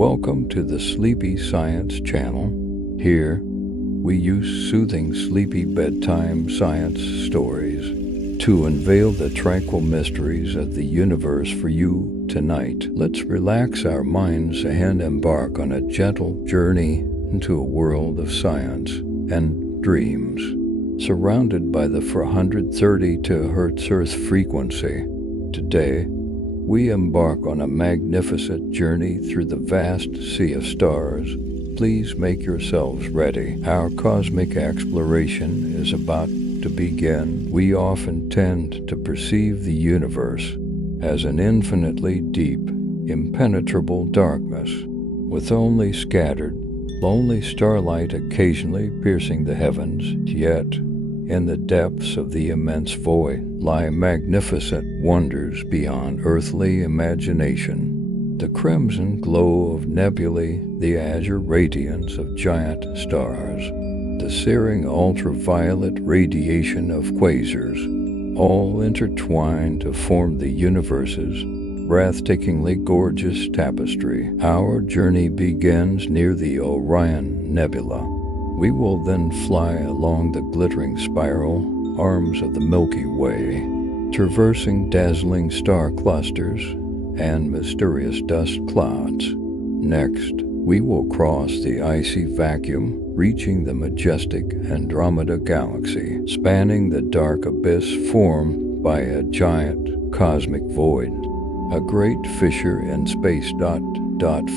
Welcome to the Sleepy Science channel. Here, we use soothing sleepy bedtime science stories to unveil the tranquil mysteries of the universe for you tonight. Let's relax our minds and embark on a gentle journey into a world of science and dreams. Surrounded by the 430 kHz Earth frequency, today, we embark on a magnificent journey through the vast sea of stars. Please make yourselves ready. Our cosmic exploration is about to begin. We often tend to perceive the universe as an infinitely deep, impenetrable darkness, with only scattered, lonely starlight occasionally piercing the heavens. Yet, in the depths of the immense void lie magnificent wonders beyond earthly imagination. The crimson glow of nebulae, the azure radiance of giant stars, the searing ultraviolet radiation of quasars, all intertwined to form the universe's breathtakingly gorgeous tapestry. Our journey begins near the Orion Nebula. We will then fly along the glittering spiral arms of the Milky Way, traversing dazzling star clusters and mysterious dust clouds. Next, we will cross the icy vacuum, reaching the majestic Andromeda Galaxy, spanning the dark abyss formed by a giant cosmic void, a great fissure in space.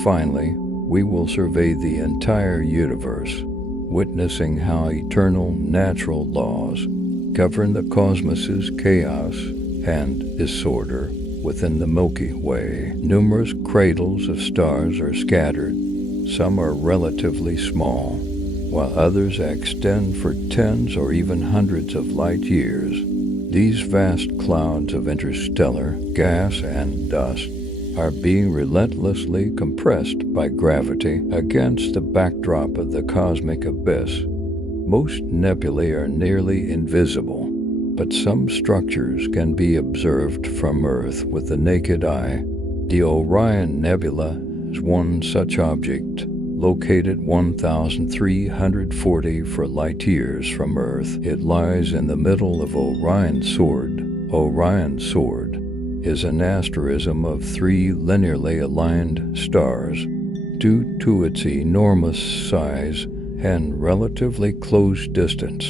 Finally, we will survey the entire universe, witnessing how eternal natural laws govern the cosmos's chaos and disorder within the Milky Way. Numerous cradles of stars are scattered. Some are relatively small, while others extend for tens or even hundreds of light years. These vast clouds of interstellar gas and dust are being relentlessly compressed by gravity against the backdrop of the cosmic abyss. Most nebulae are nearly invisible, but some structures can be observed from Earth with the naked eye. The Orion Nebula is one such object, located 1,344 light-years from Earth. It lies in the middle of Orion's sword. Orion's sword is an asterism of 3 linearly aligned stars. Due to its enormous size and relatively close distance,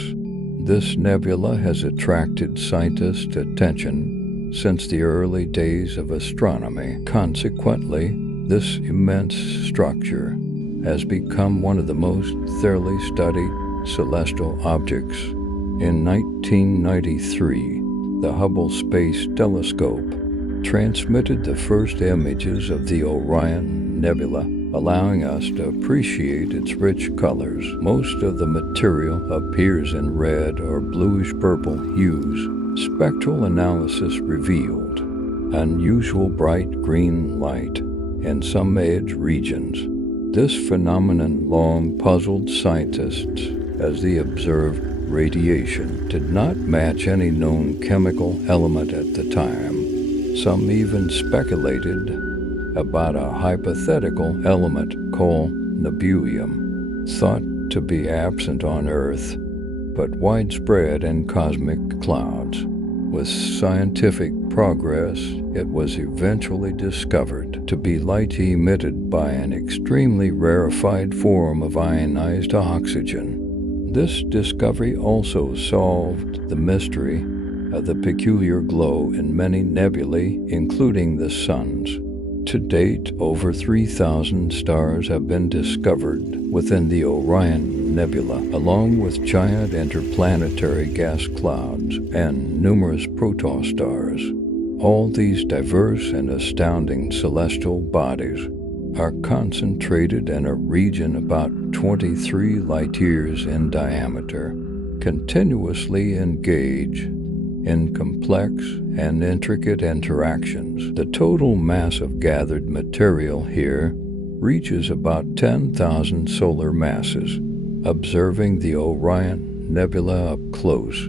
this nebula has attracted scientists' attention since the early days of astronomy. Consequently, this immense structure has become one of the most thoroughly studied celestial objects. In 1993, the Hubble Space Telescope transmitted the first images of the Orion Nebula, allowing us to appreciate its rich colors. Most of the material appears in red or bluish-purple hues. Spectral analysis revealed unusual bright green light in some edge regions. This phenomenon long puzzled scientists, as the observed radiation did not match any known chemical element at the time. Some even speculated about a hypothetical element called nebulium, thought to be absent on Earth, but widespread in cosmic clouds. With scientific progress, it was eventually discovered to be light emitted by an extremely rarefied form of ionized oxygen. This discovery also solved the mystery of the peculiar glow in many nebulae, including the suns. To date, over 3,000 stars have been discovered within the Orion Nebula, along with giant interplanetary gas clouds and numerous protostars. All these diverse and astounding celestial bodies are concentrated in a region about 23 light-years in diameter, continuously engage in complex and intricate interactions. The total mass of gathered material here reaches about 10,000 solar masses. Observing the Orion Nebula up close,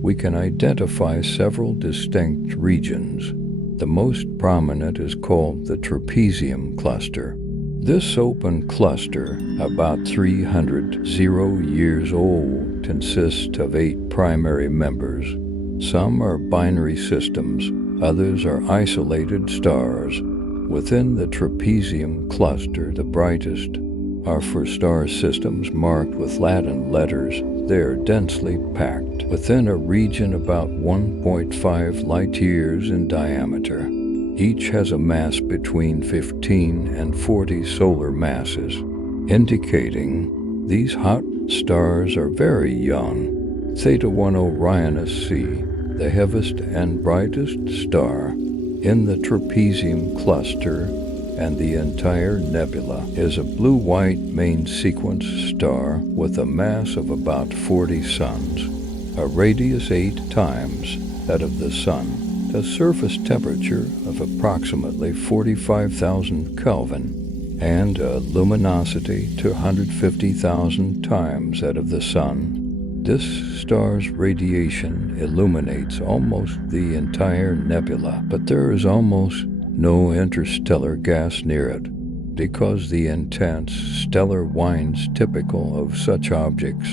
we can identify several distinct regions. The most prominent is called the trapezium cluster. This open cluster, about 300 years old, consists of 8 primary members. Some are binary systems, others are isolated stars. Within the trapezium cluster, the brightest are for star systems marked with Latin letters. They are densely packed within a region about 1.5 light years in diameter. Each has a mass between 15 and 40 solar masses, indicating these hot stars are very young. Theta 1 Orionis C, the heaviest and brightest star in the trapezium cluster, and the entire nebula is a blue-white main sequence star with a mass of about 40 suns, a radius 8 times that of the Sun, a surface temperature of approximately 45,000 Kelvin, and a luminosity 250,000 times that of the Sun. This star's radiation illuminates almost the entire nebula, but there is almost no interstellar gas near it, because the intense stellar winds typical of such objects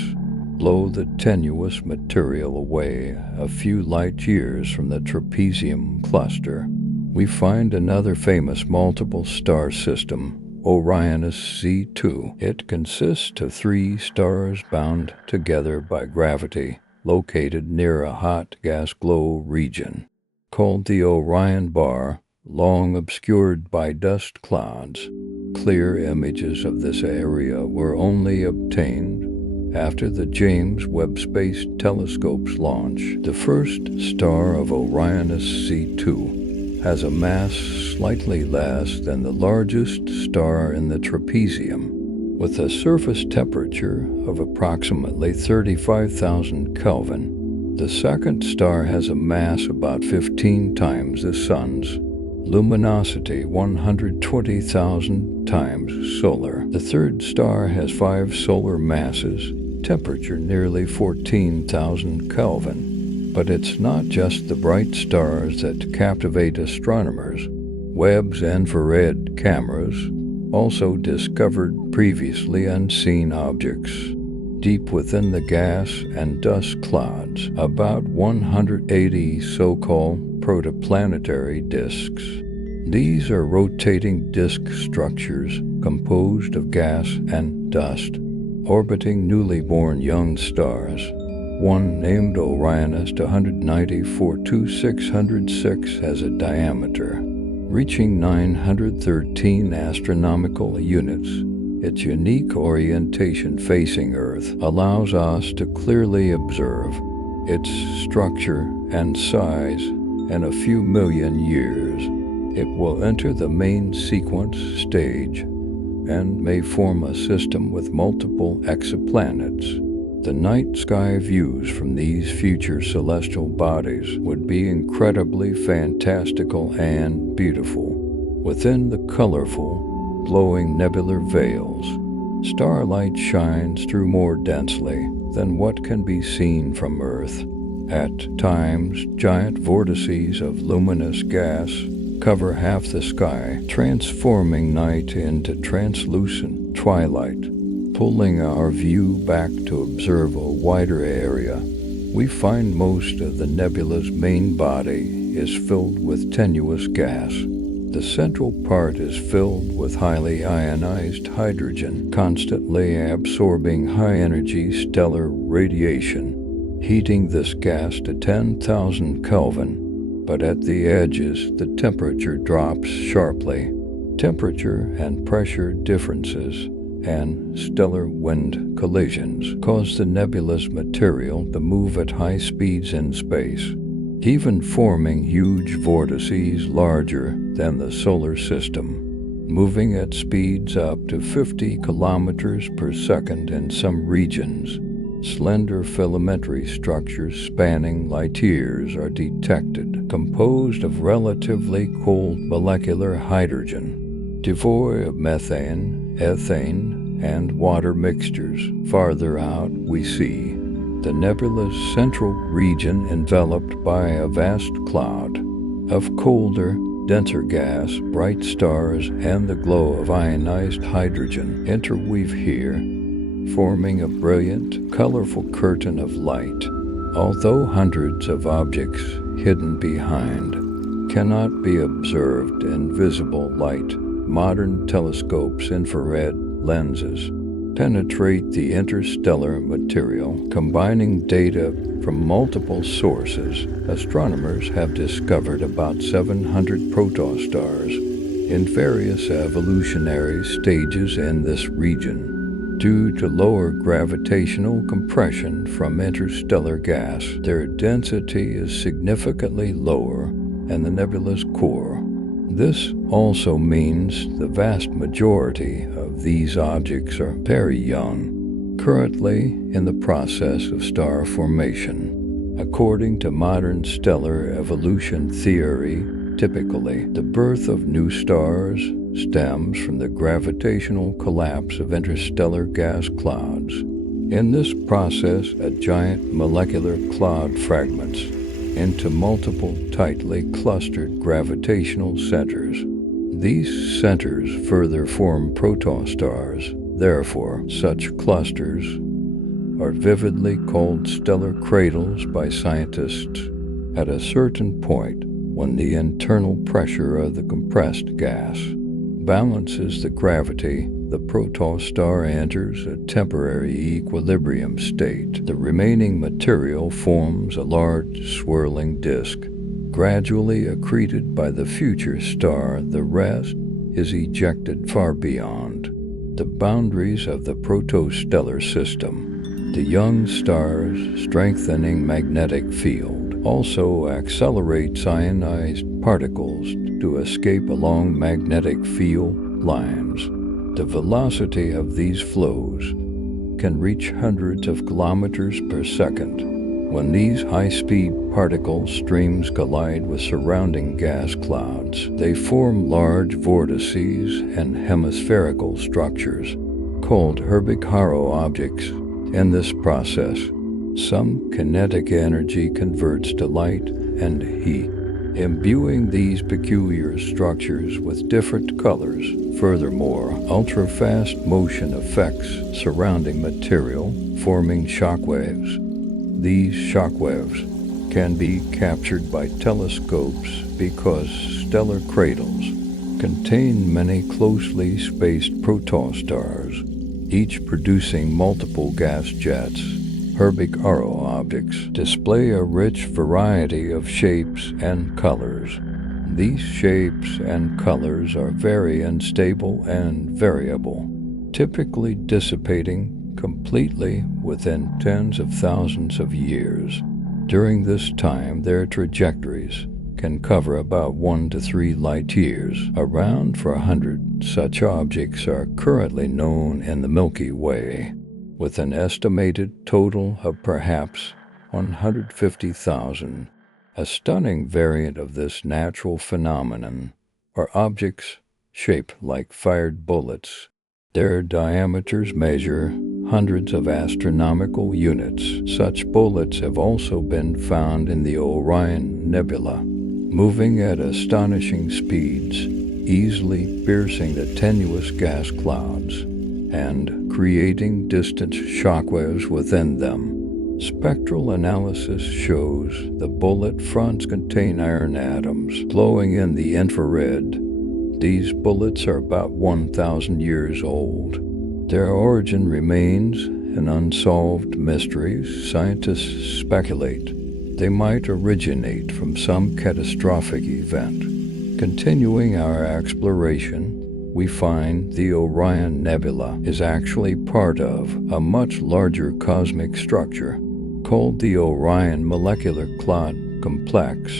blow the tenuous material away a few light years from the trapezium cluster. We find another famous multiple star system, Orionis C2. It consists of 3 stars bound together by gravity, located near a hot gas glow region called the Orion Bar, long obscured by dust clouds. Clear images of this area were only obtained after the James Webb Space Telescope's launch. The first star of Orionis C2 has a mass slightly less than the largest star in the trapezium, with a surface temperature of approximately 35,000 Kelvin. The second star has a mass about 15 times the Sun's, luminosity 120,000 times solar. The third star has 5 solar masses, temperature nearly 14,000 Kelvin. But it's not just the bright stars that captivate astronomers. Webb's infrared cameras also discovered previously unseen objects deep within the gas and dust clouds, about 180 so-called protoplanetary disks. These are rotating disk structures composed of gas and dust, orbiting newly born young stars. One named Orionis 294-2606 has a diameter reaching 913 astronomical units. Its unique orientation facing Earth allows us to clearly observe its structure and size in a few million years. It will enter the main sequence stage and may form a system with multiple exoplanets. The night sky views from these future celestial bodies would be incredibly fantastical and beautiful. Within the colorful, glowing nebular veils, starlight shines through more densely than what can be seen from Earth. At times, giant vortices of luminous gas cover half the sky, transforming night into translucent twilight. Pulling our view back to observe a wider area, we find most of the nebula's main body is filled with tenuous gas. The central part is filled with highly ionized hydrogen, constantly absorbing high-energy stellar radiation, heating this gas to 10,000 Kelvin. But at the edges, the temperature drops sharply. Temperature and pressure differences and stellar wind collisions cause the nebulous material to move at high speeds in space, even forming huge vortices larger than the solar system, moving at speeds up to 50 kilometers per second in some regions. Slender filamentary structures spanning light years are detected, composed of relatively cold molecular hydrogen, devoid of methane, ethane, and water mixtures. Farther out, we see the nebula's central region enveloped by a vast cloud of colder, denser gas, bright stars, and the glow of ionized hydrogen interweave here, forming a brilliant, colorful curtain of light. Although hundreds of objects hidden behind cannot be observed in visible light, modern telescopes' infrared lenses penetrate the interstellar material. Combining data from multiple sources, astronomers have discovered about 700 protostars in various evolutionary stages in this region. Due to lower gravitational compression from interstellar gas, their density is significantly lower in the nebula's core. This also means the vast majority of these objects are very young, currently in the process of star formation. According to modern stellar evolution theory, typically the birth of new stars stems from the gravitational collapse of interstellar gas clouds. In this process, a giant molecular cloud fragments into multiple tightly clustered gravitational centers. These centers further form protostars. Therefore, such clusters are vividly called stellar cradles by scientists. At a certain point, when the internal pressure of the compressed gas balances the gravity, the protostar enters a temporary equilibrium state. The remaining material forms a large swirling disk, gradually accreted by the future star. The rest is ejected far beyond the boundaries of the protostellar system. The young star's strengthening magnetic field also accelerates ionized particles to escape along magnetic field lines. The velocity of these flows can reach hundreds of kilometers per second. When these high-speed particle streams collide with surrounding gas clouds, they form large vortices and hemispherical structures called Herbig-Haro objects. In this process, some kinetic energy converts to light and heat, imbuing these peculiar structures with different colors. Furthermore, ultra-fast motion affects surrounding material, forming shockwaves. These shockwaves can be captured by telescopes because stellar cradles contain many closely spaced protostars, each producing multiple gas jets. Herbig-Haro objects display a rich variety of shapes and colors. These shapes and colors are very unstable and variable, typically dissipating completely within tens of thousands of years. During this time, their trajectories can cover about 1 to 3 light years. Around 400 such objects are currently known in the Milky Way, with an estimated total of perhaps 150,000. A stunning variant of this natural phenomenon are objects shaped like fired bullets. Their diameters measure hundreds of astronomical units. Such bullets have also been found in the Orion Nebula, moving at astonishing speeds, easily piercing the tenuous gas clouds and creating distant shockwaves within them. Spectral analysis shows the bullet fronts contain iron atoms glowing in the infrared. These bullets are about 1,000 years old. Their origin remains an unsolved mystery. Scientists speculate they might originate from some catastrophic event. Continuing our exploration, we find the Orion Nebula is actually part of a much larger cosmic structure called the Orion Molecular Cloud Complex.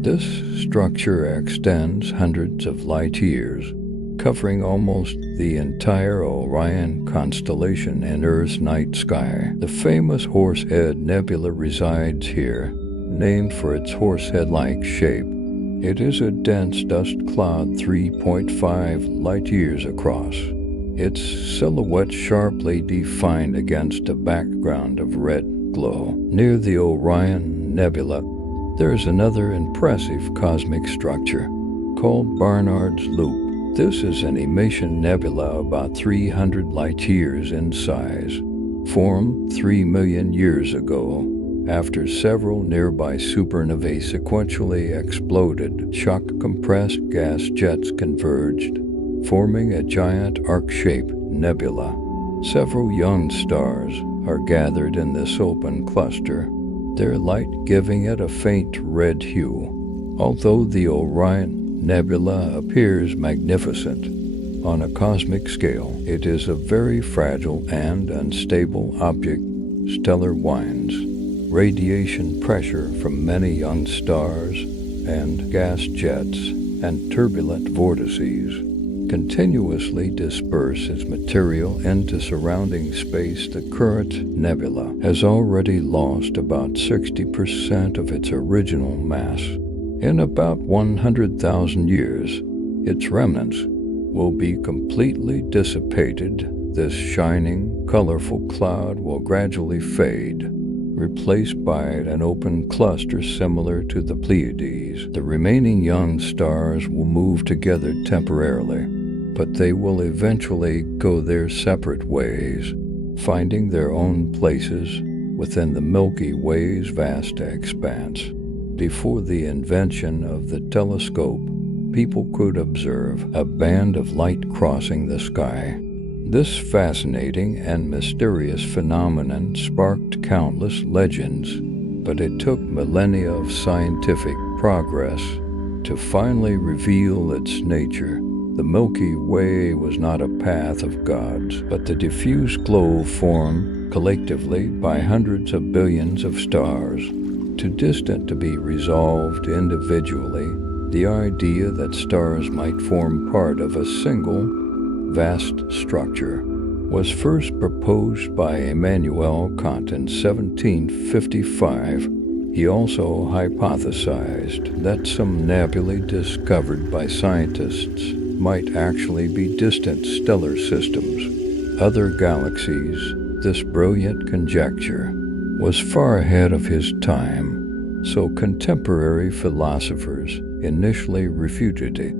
This structure extends hundreds of light years, covering almost the entire Orion constellation in Earth's night sky. The famous Horsehead Nebula resides here, named for its horsehead-like shape. It is a dense dust cloud 3.5 light-years across, its silhouette sharply defined against a background of red glow. Near the Orion Nebula, there is another impressive cosmic structure called Barnard's Loop. This is an emission nebula about 300 light-years in size, formed 3 million years ago after several nearby supernovae sequentially exploded. Shock-compressed gas jets converged, forming a giant arc-shaped nebula. Several young stars are gathered in this open cluster, their light giving it a faint red hue. Although the Orion Nebula appears magnificent on a cosmic scale, it is a very fragile and unstable object. Stellar winds, radiation pressure from many young stars, and gas jets and turbulent vortices continuously disperse its material into surrounding space. The current nebula has already lost about 60% of its original mass. In about 100,000 years, its remnants will be completely dissipated. This shining, colorful cloud will gradually fade, replaced by an open cluster similar to the Pleiades. The remaining young stars will move together temporarily, but they will eventually go their separate ways, finding their own places within the Milky Way's vast expanse. Before the invention of the telescope, people could observe a band of light crossing the sky. This fascinating and mysterious phenomenon sparked countless legends, but it took millennia of scientific progress to finally reveal its nature. The Milky Way was not a path of gods, but the diffuse glow formed collectively by hundreds of billions of stars, too distant to be resolved individually. The idea that stars might form part of a single, vast structure was first proposed by Immanuel Kant in 1755. He also hypothesized that some nebulae discovered by scientists might actually be distant stellar systems, other galaxies. This brilliant conjecture was far ahead of his time, so contemporary philosophers initially refuted it.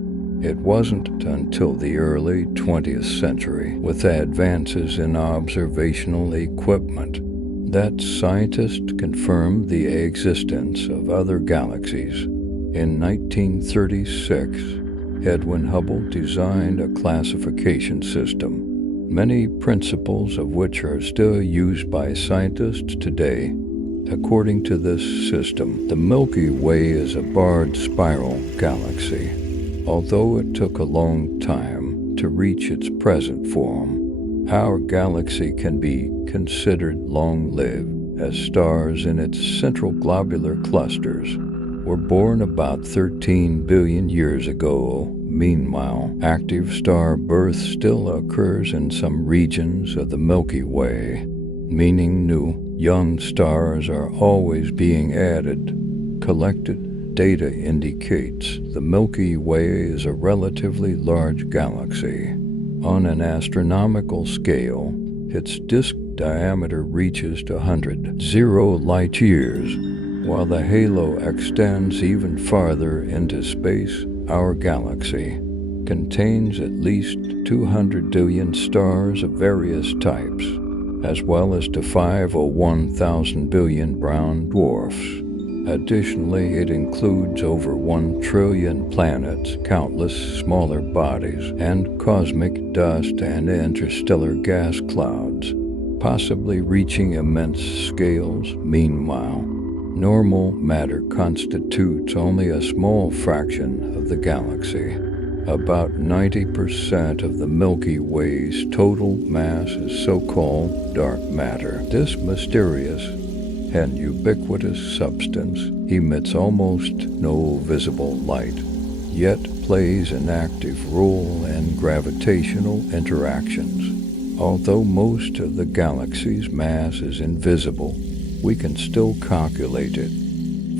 It wasn't until the early 20th century, with advances in observational equipment, that scientists confirmed the existence of other galaxies. In 1936, Edwin Hubble designed a classification system, many principles of which are still used by scientists today. According to this system, the Milky Way is a barred spiral galaxy. Although it took a long time to reach its present form, our galaxy can be considered long-lived, as stars in its central globular clusters were born about 13 billion years ago. Meanwhile, active star birth still occurs in some regions of the Milky Way, meaning new, young stars are always being added. Collected data indicates the Milky Way is a relatively large galaxy. On an astronomical scale, its disk diameter reaches to 100 light-years, while the halo extends even farther into space. Our galaxy contains at least 200 billion stars of various types, as well as to 5 or 1,000 billion brown dwarfs. Additionally, it includes over 1 trillion planets, countless smaller bodies, and cosmic dust and interstellar gas clouds, possibly reaching immense scales. Meanwhile, normal matter constitutes only a small fraction of the galaxy. About 90% of the Milky Way's total mass is so-called dark matter. This mysterious and ubiquitous substance emits almost no visible light, yet plays an active role in gravitational interactions. Although most of the galaxy's mass is invisible, we can still calculate it.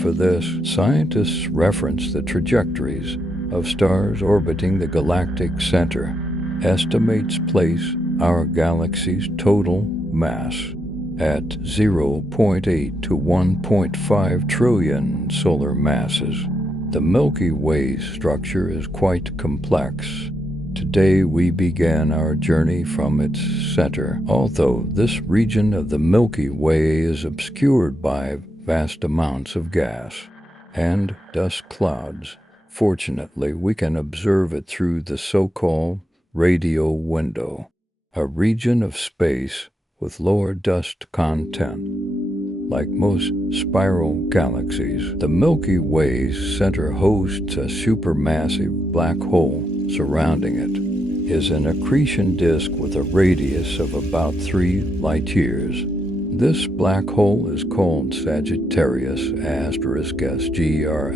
For this, scientists reference the trajectories of stars orbiting the galactic center. Estimates place our galaxy's total mass at 0.8 to 1.5 trillion solar masses. The Milky Way's structure is quite complex. Today we began our journey from its center, although this region of the Milky Way is obscured by vast amounts of gas and dust clouds. Fortunately, we can observe it through the so-called radio window, a region of space with lower dust content. Like most spiral galaxies, the Milky Way's center hosts a supermassive black hole. Surrounding it is an accretion disk with a radius of about 3 light-years. This black hole is called Sagittarius SGR*.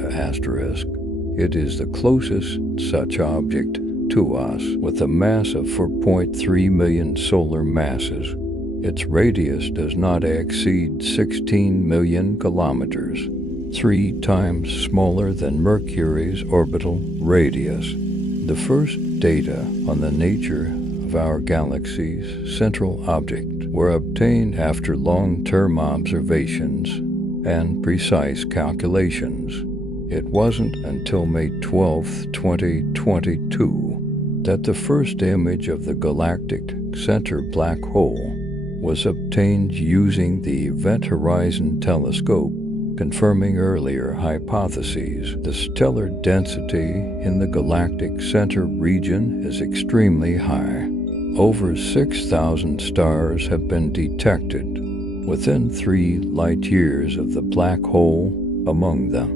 It is the closest such object to us, with a mass of 4.3 million solar masses. Its radius does not exceed 16 million kilometers, 3 times smaller than Mercury's orbital radius. The first data on the nature of our galaxy's central object were obtained after long-term observations and precise calculations. It wasn't until May 12, 2022, that the first image of the galactic center black hole was obtained using the Event Horizon Telescope, confirming earlier hypotheses. The stellar density in the galactic center region is extremely high. Over 6,000 stars have been detected within 3 light-years of the black hole. Among them,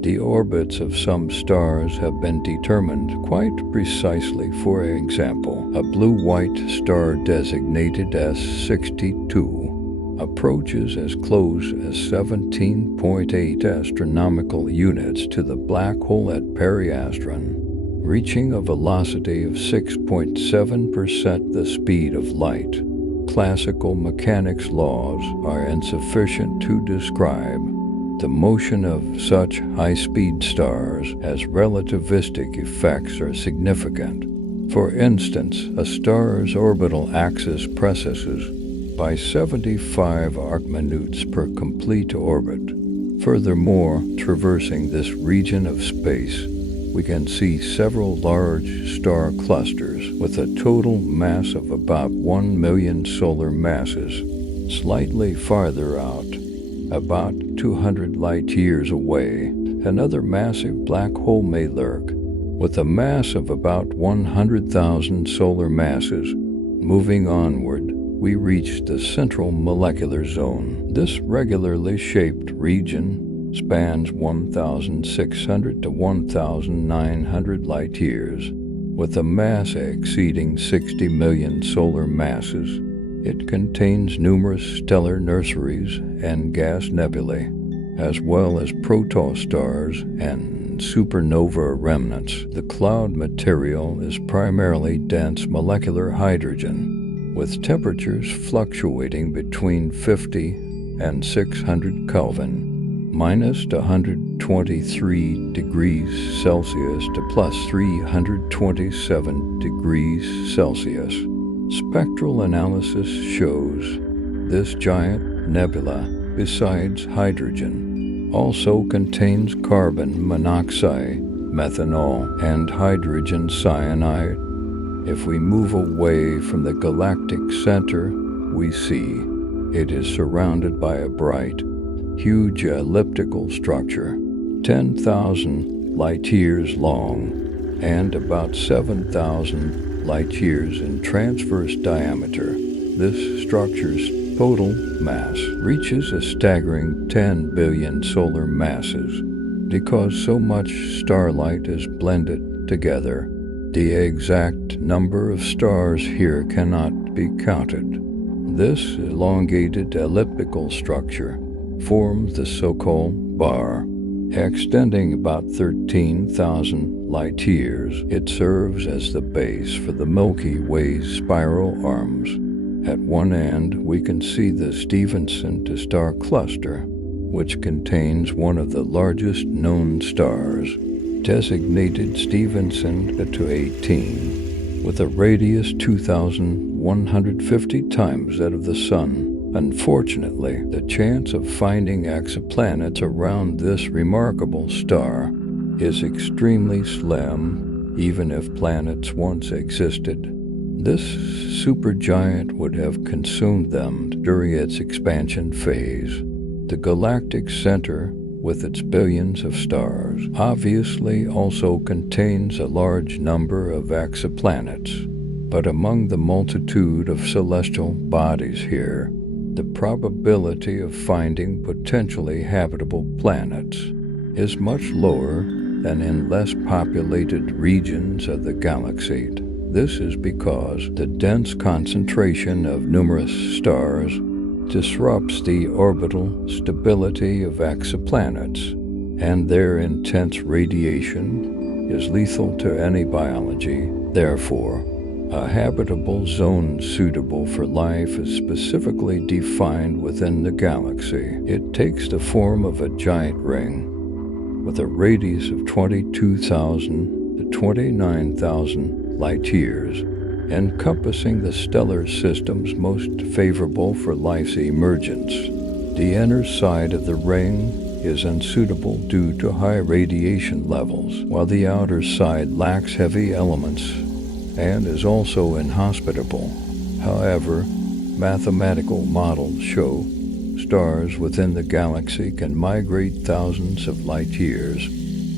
the orbits of some stars have been determined quite precisely. For example, a blue-white star designated S62 approaches as close as 17.8 astronomical units to the black hole at periastron, reaching a velocity of 6.7% the speed of light. Classical mechanics laws are insufficient to describe the motion of such high-speed stars, as relativistic effects are significant. For instance, a star's orbital axis precesses by 75 arcminutes per complete orbit. Furthermore, traversing this region of space, we can see several large star clusters with a total mass of about 1 million solar masses. Slightly farther out, about 200 light-years away, another massive black hole may lurk, with a mass of about 100,000 solar masses. Moving onward, we reach the central molecular zone. This regularly shaped region spans 1,600 to 1,900 light-years, with a mass exceeding 60 million solar masses. It contains numerous stellar nurseries and gas nebulae, as well as protostars and supernova remnants. The cloud material is primarily dense molecular hydrogen, with temperatures fluctuating between 50 and 600 Kelvin, minus 123 degrees Celsius to plus 327 degrees Celsius. Spectral analysis shows this giant nebula, besides hydrogen, also contains carbon monoxide, methanol, and hydrogen cyanide. If we move away from the galactic center, we see it is surrounded by a bright, huge elliptical structure, 10,000 light-years long and about 7,000 light-years in transverse diameter. This structure's total mass reaches a staggering 10 billion solar masses. Because so much starlight is blended together, the exact number of stars here cannot be counted. This elongated elliptical structure forms the so-called bar, extending about 13,000 light-years. It serves as the base for the Milky Way's spiral arms. At one end, we can see the Stephenson star cluster, which contains one of the largest known stars, designated Stephenson 18, with a radius 2,150 times that of the Sun. Unfortunately, the chance of finding exoplanets around this remarkable star is extremely slim, even if planets once existed. This supergiant would have consumed them during its expansion phase. The galactic center, with its billions of stars, obviously also contains a large number of exoplanets. But among the multitude of celestial bodies here, the probability of finding potentially habitable planets is much lower than in less populated regions of the galaxy. This is because the dense concentration of numerous stars disrupts the orbital stability of exoplanets, and their intense radiation is lethal to any biology. Therefore, a habitable zone suitable for life is specifically defined within the galaxy. It takes the form of a giant ring with a radius of 22,000 to 29,000 light-years, encompassing the stellar systems most favorable for life's emergence. The inner side of the ring is unsuitable due to high radiation levels, while the outer side lacks heavy elements and is also inhospitable. However, mathematical models show stars within the galaxy can migrate thousands of light-years,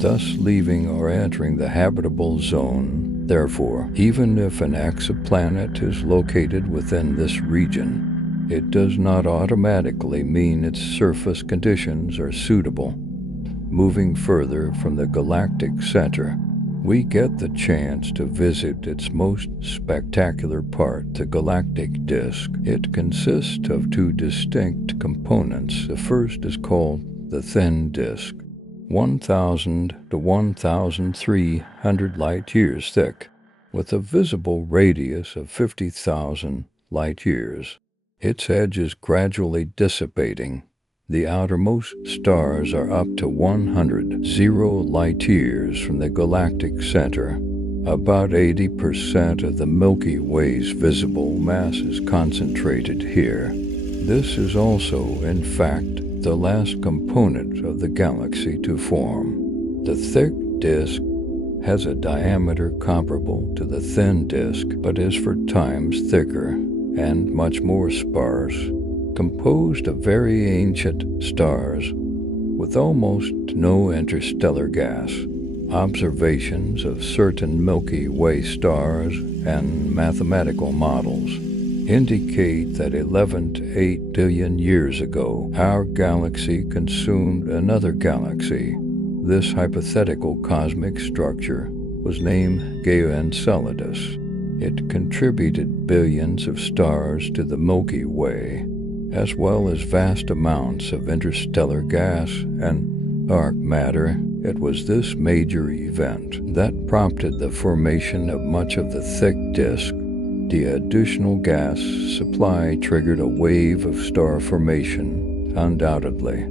thus leaving or entering the habitable zone. Therefore, even if an exoplanet is located within this region, it does not automatically mean its surface conditions are suitable. Moving further from the galactic center, we get the chance to visit its most spectacular part, the galactic disk. It consists of two distinct components. The first is called the thin disk, 1,000 to 1,300 light-years thick, with a visible radius of 50,000 light-years. Its edge is gradually dissipating. The outermost stars are up to 100 light-years from the galactic center. About 80% of the Milky Way's visible mass is concentrated here. This is also, in fact, the last component of the galaxy to form. The thick disk has a diameter comparable to the thin disk, but is 4 times thicker and much more sparse, composed of very ancient stars with almost no interstellar gas. Observations of certain Milky Way stars and mathematical models indicate that 11 to 8 billion years ago, our galaxy consumed another galaxy. This hypothetical cosmic structure was named Gaia Enceladus. It contributed billions of stars to the Milky Way, as well as vast amounts of interstellar gas and dark matter. It was this major event that prompted the formation of much of the thick disk. The additional gas supply triggered a wave of star formation, undoubtedly.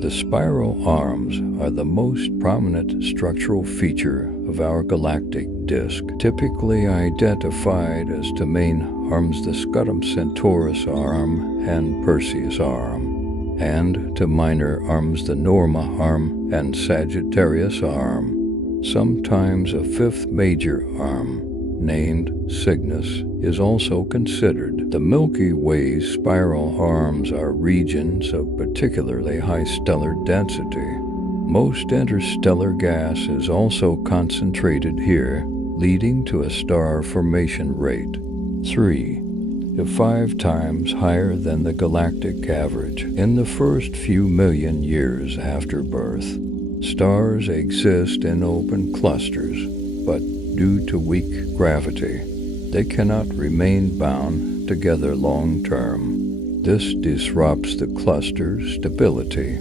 The spiral arms are the most prominent structural feature of our galactic disk, typically identified as the main arms, the Scutum Centaurus arm and Perseus arm, and to minor arms, the Norma arm and Sagittarius arm. Sometimes a fifth major arm, named Cygnus, is also considered. The Milky Way's spiral arms are regions of particularly high stellar density. Most interstellar gas is also concentrated here, leading to a star formation rate 3 to 5 times higher than the galactic average. In the first few million years after birth, stars exist in open clusters, but due to weak gravity, they cannot remain bound together long term. This disrupts the cluster's stability,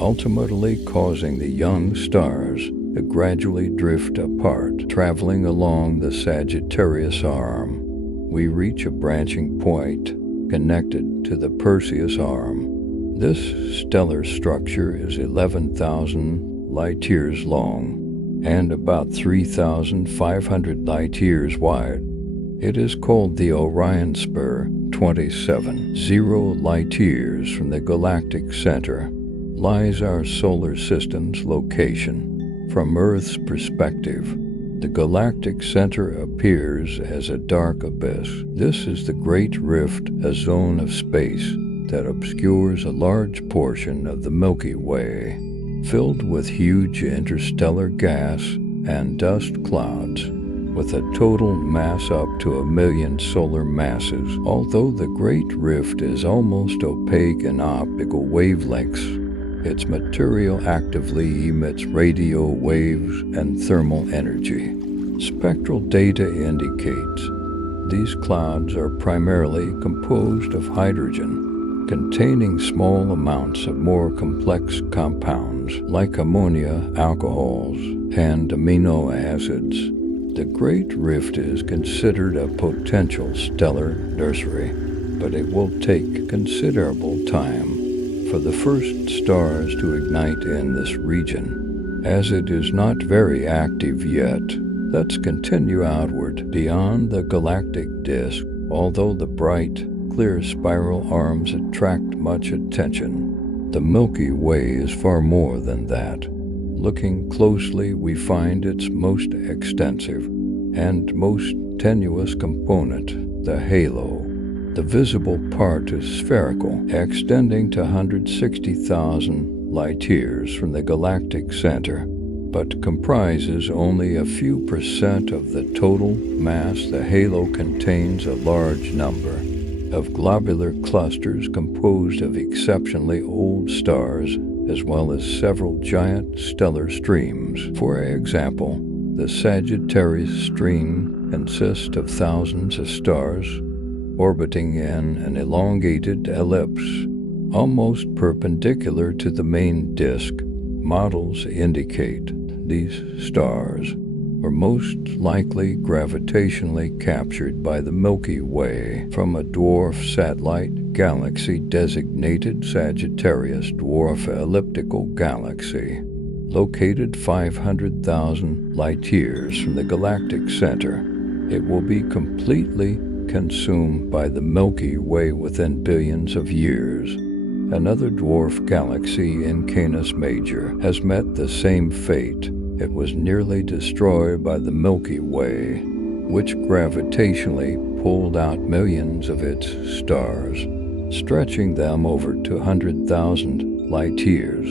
ultimately causing the young stars to gradually drift apart. Traveling along the Sagittarius arm, we reach a branching point connected to the Perseus arm. This stellar structure is 11,000 light-years long and about 3,500 light-years wide. It is called the Orion Spur. 27 light-years from the galactic center lies our solar system's location. From Earth's perspective, the galactic center appears as a dark abyss. This is the Great Rift, a zone of space that obscures a large portion of the Milky Way, filled with huge interstellar gas and dust clouds, with a total mass up to 1 million solar masses. Although the Great Rift is almost opaque in optical wavelengths, its material actively emits radio waves and thermal energy. Spectral data indicates these clouds are primarily composed of hydrogen, containing small amounts of more complex compounds like ammonia, alcohols, and amino acids. The Great Rift is considered a potential stellar nursery, but it will take considerable time for the first stars to ignite in this region. As it is not very active yet, let's continue outward beyond the galactic disk. Although the bright, clear spiral arms attract much attention, the Milky Way is far more than that. Looking closely, we find its most extensive and most tenuous component, the halo. The visible part is spherical, extending to 160,000 light-years from the galactic center, but comprises only a few percent of the total mass. The halo contains a large number of globular clusters composed of exceptionally old stars, as well as several giant stellar streams. For example, the Sagittarius stream consists of thousands of stars orbiting in an elongated ellipse, almost perpendicular to the main disk. Models indicate these stars were most likely gravitationally captured by the Milky Way from a dwarf satellite galaxy designated Sagittarius Dwarf Elliptical Galaxy, located 500,000 light-years from the galactic center. It will be completely consumed by the Milky Way within billions of years. Another dwarf galaxy in Canis Major has met the same fate. It was nearly destroyed by the Milky Way, which gravitationally pulled out millions of its stars, stretching them over 200,000 light-years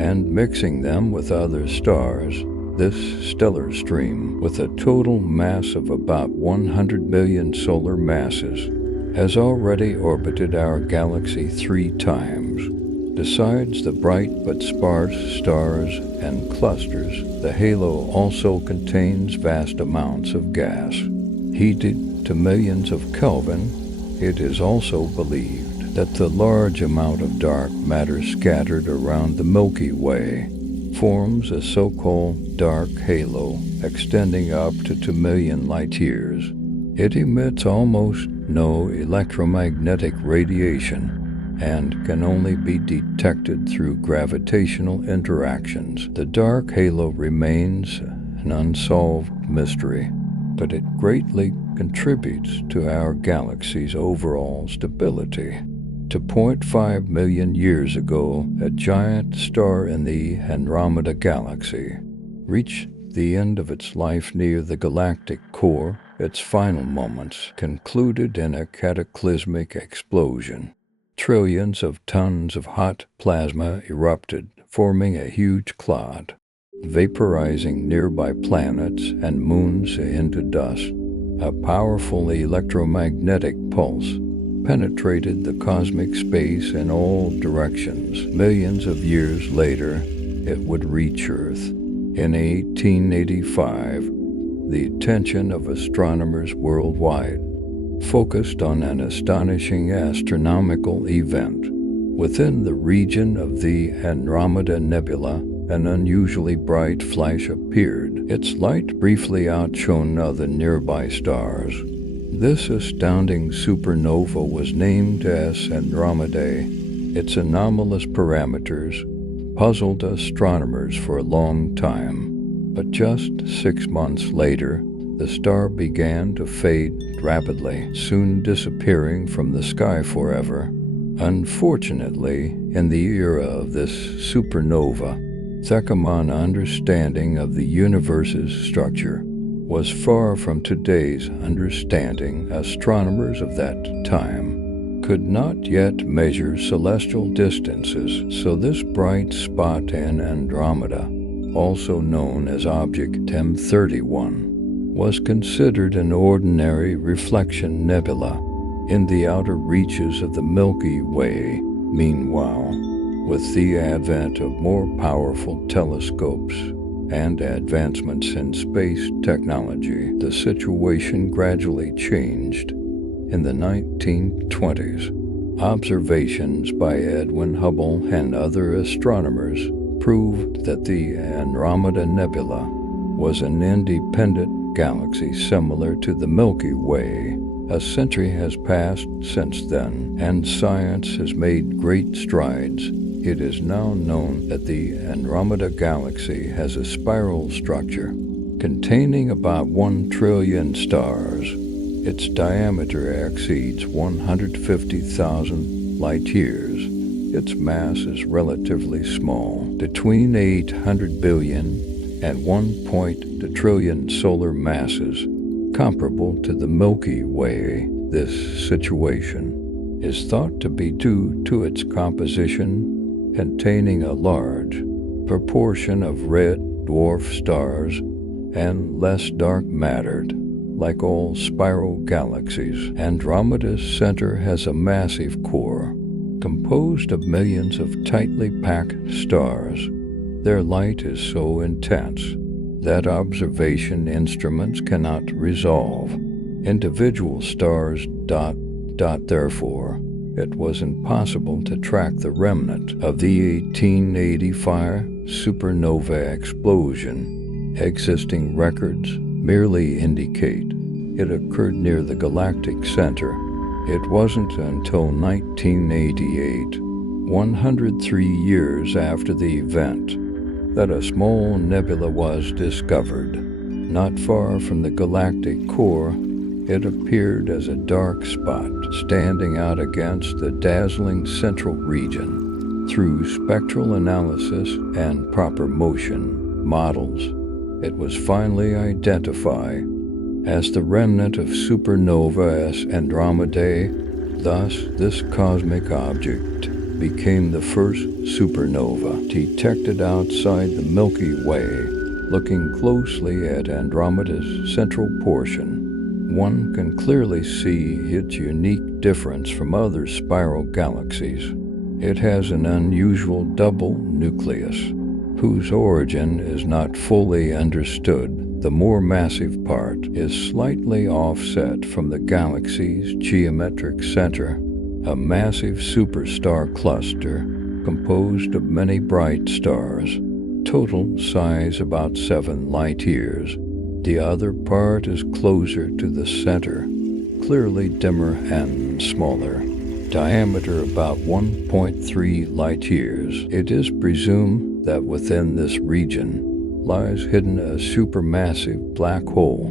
and mixing them with other stars. This stellar stream, with a total mass of about 100 million solar masses, has already orbited our galaxy 3 times. Besides the bright but sparse stars and clusters, the halo also contains vast amounts of gas. Heated to millions of Kelvin, it is also believed that the large amount of dark matter scattered around the Milky Way forms a so-called dark halo extending up to 2 million light-years. It emits almost no electromagnetic radiation and can only be detected through gravitational interactions. The dark halo remains an unsolved mystery, but it greatly contributes to our galaxy's overall stability. To 0.5 million years ago, a giant star in the Andromeda Galaxy reached the end of its life near the galactic core. Its final moments concluded in a cataclysmic explosion. Trillions of tons of hot plasma erupted, forming a huge cloud, vaporizing nearby planets and moons into dust. A powerful electromagnetic pulse penetrated the cosmic space in all directions. Millions of years later, it would reach Earth. In 1885, the attention of astronomers worldwide focused on an astonishing astronomical event. Within the region of the Andromeda Nebula, an unusually bright flash appeared. Its light briefly outshone other nearby stars. This astounding supernova was named as Andromedae. Its anomalous parameters puzzled astronomers for a long time, but just 6 months later, the star began to fade rapidly, soon disappearing from the sky forever. Unfortunately, in the era of this supernova, Thechamon's understanding of the universe's structure was far from today's understanding. Astronomers of that time could not yet measure celestial distances, so this bright spot in Andromeda, also known as object M31, was considered an ordinary reflection nebula in the outer reaches of the Milky Way. Meanwhile, with the advent of more powerful telescopes and advancements in space technology, the situation gradually changed. In the 1920s, observations by Edwin Hubble and other astronomers proved that the Andromeda Nebula was an independent galaxy similar to the Milky Way. A century has passed since then, and science has made great strides. It is now known that the Andromeda Galaxy has a spiral structure containing about 1 trillion stars. Its diameter exceeds 150,000 light-years. Its mass is relatively small, between 800 billion and 1 trillion solar masses, comparable to the Milky Way. This situation is thought to be due to its composition containing a large proportion of red dwarf stars and less dark matter. Like all spiral galaxies, Andromeda's center has a massive core composed of millions of tightly packed stars. Their light is so intense that observation instruments cannot resolve individual stars. Therefore, it was impossible to track the remnant of the 1885 supernova explosion. Existing records merely indicate it occurred near the galactic center. It wasn't until 1988, 103 years after the event, that a small nebula was discovered. Not far from the galactic core, it appeared as a dark spot standing out against the dazzling central region. Through spectral analysis and proper motion models, it was finally identified as the remnant of supernova S Andromedae. Thus, this cosmic object became the first supernova detected outside the Milky Way. Looking closely at Andromeda's central portion, one can clearly see its unique difference from other spiral galaxies. It has an unusual double nucleus, whose origin is not fully understood. The more massive part is slightly offset from the galaxy's geometric center, a massive superstar cluster composed of many bright stars, total size about 7 light-years. The other part is closer to the center, clearly dimmer and smaller, diameter about 1.3 light-years. It is presumed that within this region lies hidden a supermassive black hole,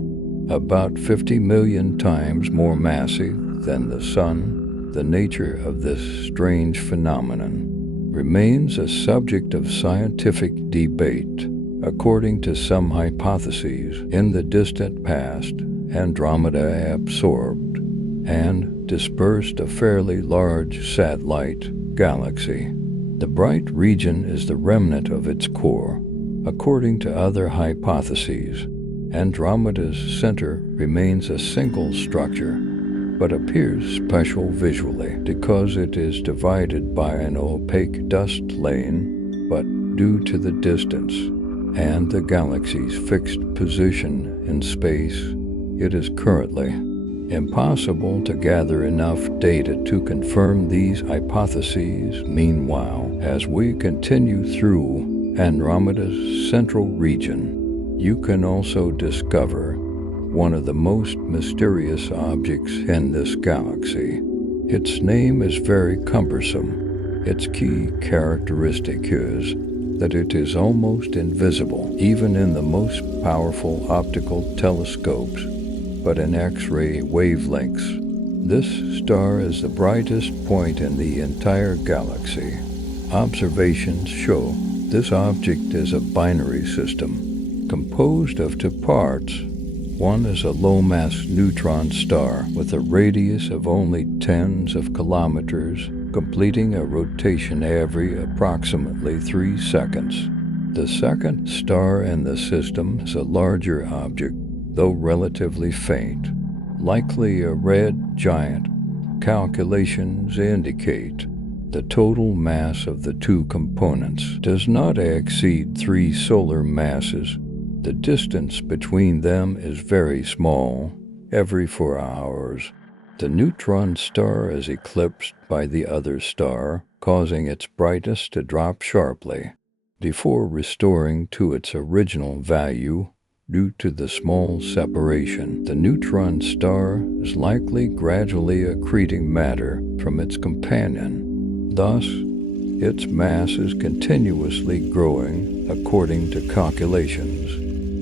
about 50 million times more massive than the Sun. The nature of this strange phenomenon remains a subject of scientific debate. According to some hypotheses, in the distant past, Andromeda absorbed and dispersed a fairly large satellite galaxy. The bright region is the remnant of its core. According to other hypotheses, Andromeda's center remains a single structure, but appears special visually because it is divided by an opaque dust lane, but due to the distance and the galaxy's fixed position in space, it is currently impossible to gather enough data to confirm these hypotheses. Meanwhile, as we continue through Andromeda's central region, you can also discover one of the most mysterious objects in this galaxy. Its name is very cumbersome. Its key characteristic is that it is almost invisible, even in the most powerful optical telescopes, but in X-ray wavelengths. This star is the brightest point in the entire galaxy. Observations show This object is a binary system composed of two parts. One is a low-mass neutron star with a radius of only tens of kilometers, completing a rotation every approximately 3 seconds. The second star in the system is a larger object, though relatively faint, likely a red giant. Calculations indicate the total mass of the two components does not exceed 3 solar masses. The distance between them is very small, every 4 hours. The neutron star is eclipsed by the other star, causing its brightness to drop sharply, before restoring to its original value. Due to the small separation, the neutron star is likely gradually accreting matter from its companion. Thus, its mass is continuously growing according to calculations.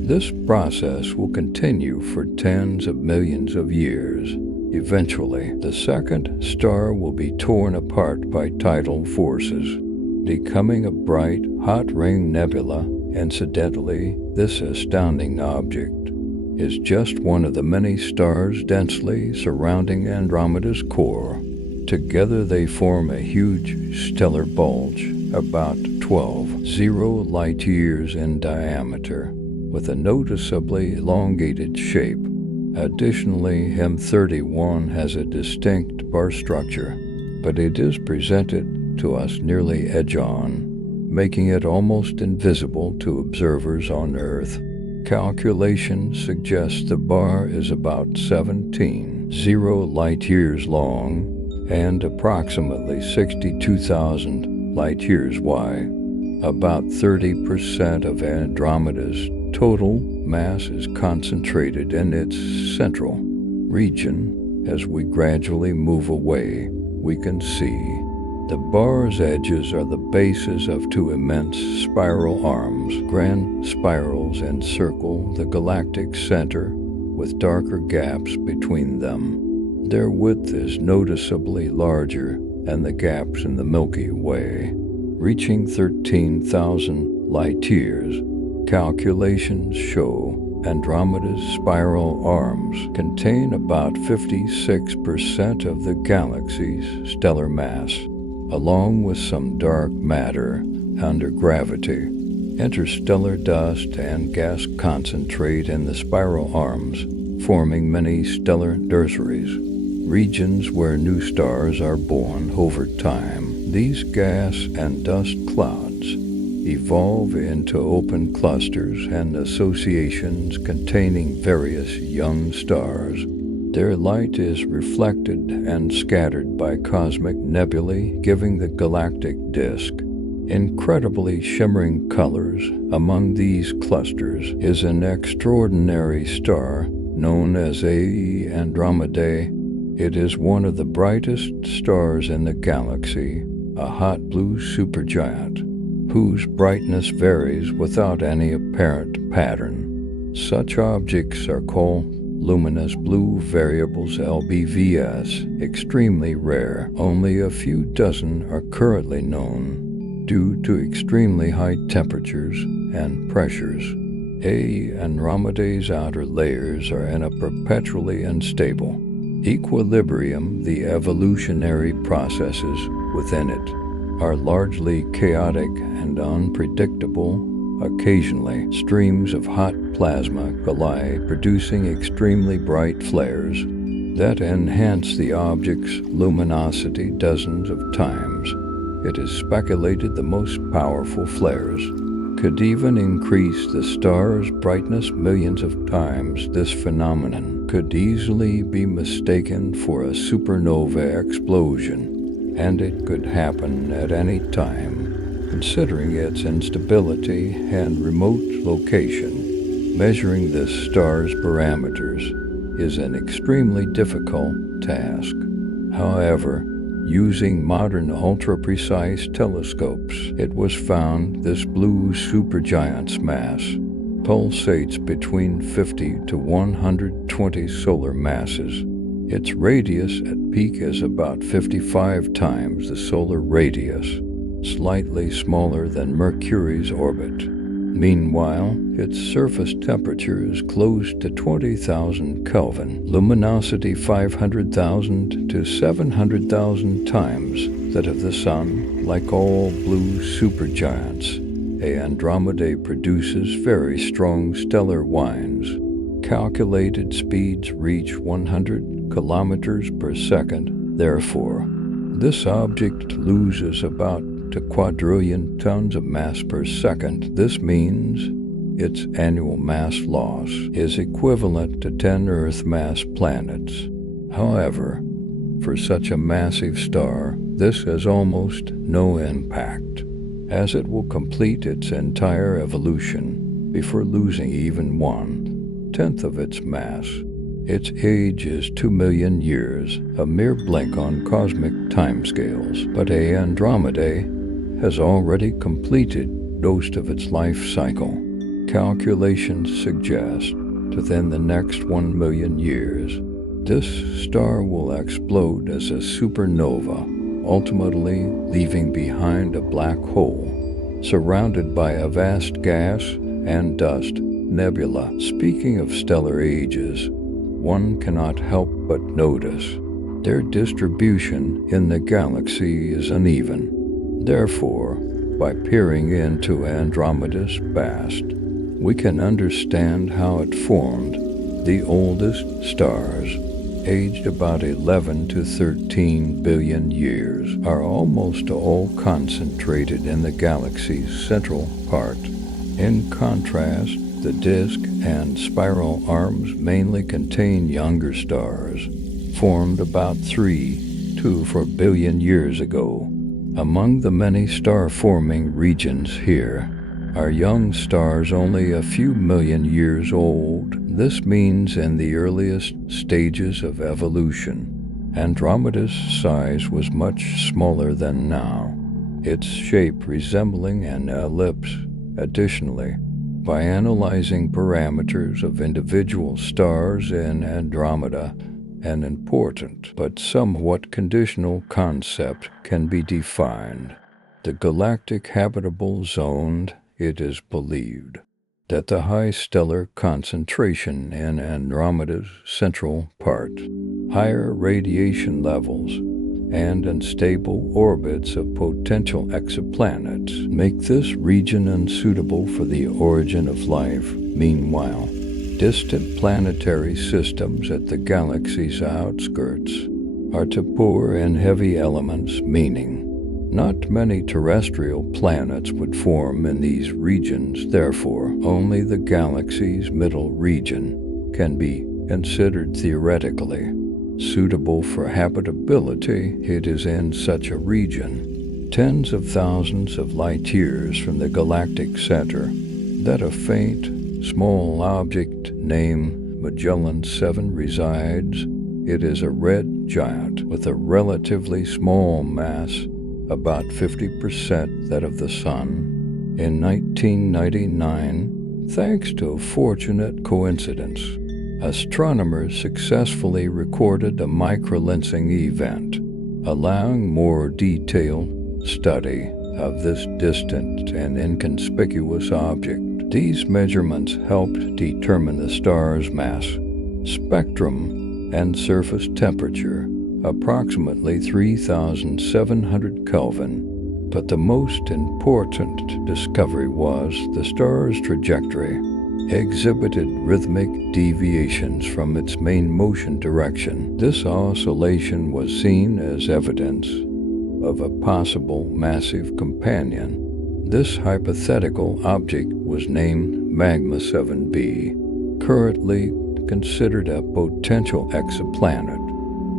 This process will continue for tens of millions of years. Eventually, the second star will be torn apart by tidal forces, becoming a bright, hot ring nebula. Incidentally, this astounding object is just one of the many stars densely surrounding Andromeda's core. Together they form a huge stellar bulge, about 12 light-years in diameter, with a noticeably elongated shape. Additionally, M31 has a distinct bar structure, but it is presented to us nearly edge-on, making it almost invisible to observers on Earth. Calculations suggest the bar is about 17 light-years long and approximately 62,000 light-years wide. About 30% of Andromeda's total mass is concentrated in its central region. As we gradually move away, we can see the bar's edges are the bases of two immense spiral arms. Grand spirals encircle the galactic center, with darker gaps between them. Their width is noticeably larger than the gaps in the Milky Way, reaching 13,000 light-years. Calculations show Andromeda's spiral arms contain about 56% of the galaxy's stellar mass, along with some dark matter under gravity. Interstellar dust and gas concentrate in the spiral arms, forming many stellar nurseries, regions where new stars are born over time. These gas and dust clouds evolve into open clusters and associations containing various young stars. Their light is reflected and scattered by cosmic nebulae, giving the galactic disk incredibly shimmering colors. Among these clusters is an extraordinary star known as A Andromedae. It is one of the brightest stars in the galaxy, a hot blue supergiant, whose brightness varies without any apparent pattern. Such objects are called luminous blue variables, LBVs, extremely rare. Only a few dozen are currently known due to extremely high temperatures and pressures. A Andromeda's outer layers are in a perpetually unstable equilibrium. The evolutionary processes within it are largely chaotic and unpredictable. Occasionally, streams of hot plasma collide, producing extremely bright flares that enhance the object's luminosity dozens of times. It is speculated the most powerful flares could even increase the star's brightness millions of times. This phenomenon could easily be mistaken for a supernova explosion, and it could happen at any time. Considering its instability and remote location, measuring this star's parameters is an extremely difficult task. However, using modern ultra-precise telescopes, it was found this blue supergiant's mass pulsates between 50 to 120 solar masses. Its radius at peak is about 55 times the solar radius. slightly smaller than Mercury's orbit. Meanwhile, its surface temperature is close to 20,000 Kelvin, luminosity 500,000 to 700,000 times that of the Sun. Like all blue supergiants, Andromedae produces very strong stellar winds. Calculated speeds reach 100 kilometers per second. Therefore, this object loses about a quadrillion tons of mass per second. This means its annual mass loss is equivalent to 10 Earth mass planets. However, for such a massive star, this has almost no impact, as it will complete its entire evolution before losing even 1/10 of its mass. Its age is 2 million years, a mere blink on cosmic timescales, but Andromedae has already completed most of its life cycle. Calculations suggest within the next 1 million years, this star will explode as a supernova, ultimately leaving behind a black hole, surrounded by a vast gas and dust nebula. Speaking of stellar ages, one cannot help but notice their distribution in the galaxy is uneven. Therefore, by peering into Andromeda's past, we can understand how it formed. The oldest stars, aged about 11 to 13 billion years, are almost all concentrated in the galaxy's central part. In contrast, the disk and spiral arms mainly contain younger stars, formed about 3 to 4 billion years ago. Among the many star-forming regions here are young stars only a few million years old. This means in the earliest stages of evolution, Andromeda's size was much smaller than now, its shape resembling an ellipse. Additionally, by analyzing parameters of individual stars in Andromeda, an important but somewhat conditional concept can be defined: the galactic habitable zone. It is believed that the high stellar concentration in Andromeda's central part, higher radiation levels, and unstable orbits of potential exoplanets make this region unsuitable for the origin of life. Meanwhile, distant planetary systems at the galaxy's outskirts are too poor in heavy elements, meaning not many terrestrial planets would form in these regions. Therefore, only the galaxy's middle region can be considered theoretically suitable for habitability. It is in such a region, tens of thousands of light years from the galactic center, that a faint, small object named Magellan 7 resides. It is a red giant with a relatively small mass, about 50% that of the Sun. In 1999, thanks to a fortunate coincidence, astronomers successfully recorded a microlensing event, allowing more detailed study of this distant and inconspicuous object. These measurements helped determine the star's mass, spectrum, and surface temperature, approximately 3,700 Kelvin. But the most important discovery was the star's trajectory exhibited rhythmic deviations from its main motion direction. This oscillation was seen as evidence of a possible massive companion. This hypothetical object was named Magma 7b, currently considered a potential exoplanet.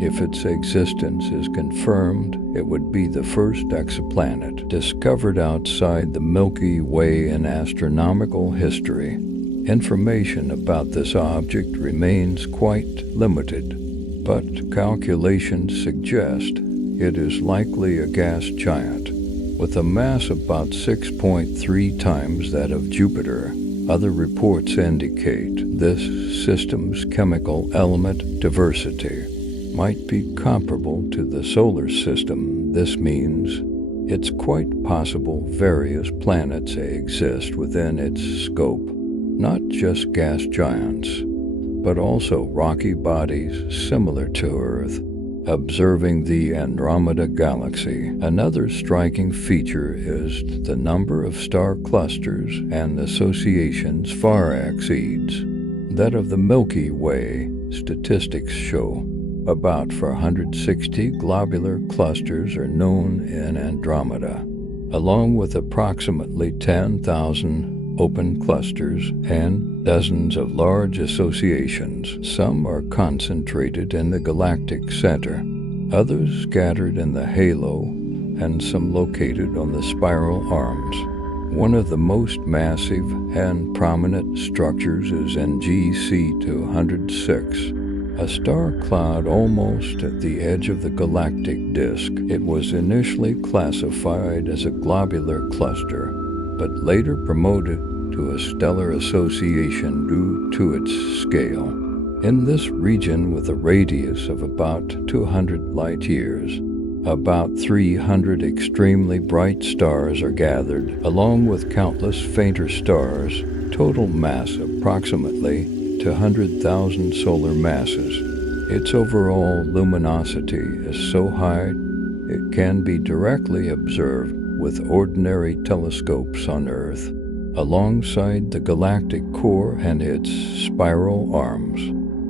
If its existence is confirmed, it would be the first exoplanet discovered outside the Milky Way in astronomical history. Information about this object remains quite limited, but calculations suggest it is likely a gas giant, with a mass about 6.3 times that of Jupiter. Other reports indicate this system's chemical element diversity might be comparable to the solar system. This means It's quite possible various planets exist within its scope, not just gas giants, but also rocky bodies similar to Earth. Observing the Andromeda Galaxy, another striking feature is the number of star clusters and associations far exceeds that of the Milky Way. Statistics show about 460 globular clusters are known in Andromeda, along with approximately 10,000 open clusters and dozens of large associations. Some are concentrated in the galactic center, others scattered in the halo, and some located on the spiral arms. One of the most massive and prominent structures is NGC 206, a star cloud almost at the edge of the galactic disk. It was initially classified as a globular cluster, but later promoted to a stellar association due to its scale. In this region, with a radius of about 200 light-years, about 300 extremely bright stars are gathered, along with countless fainter stars, total mass approximately 200,000 solar masses. Its overall luminosity is so high it can be directly observed with ordinary telescopes on Earth, alongside the galactic core and its spiral arms.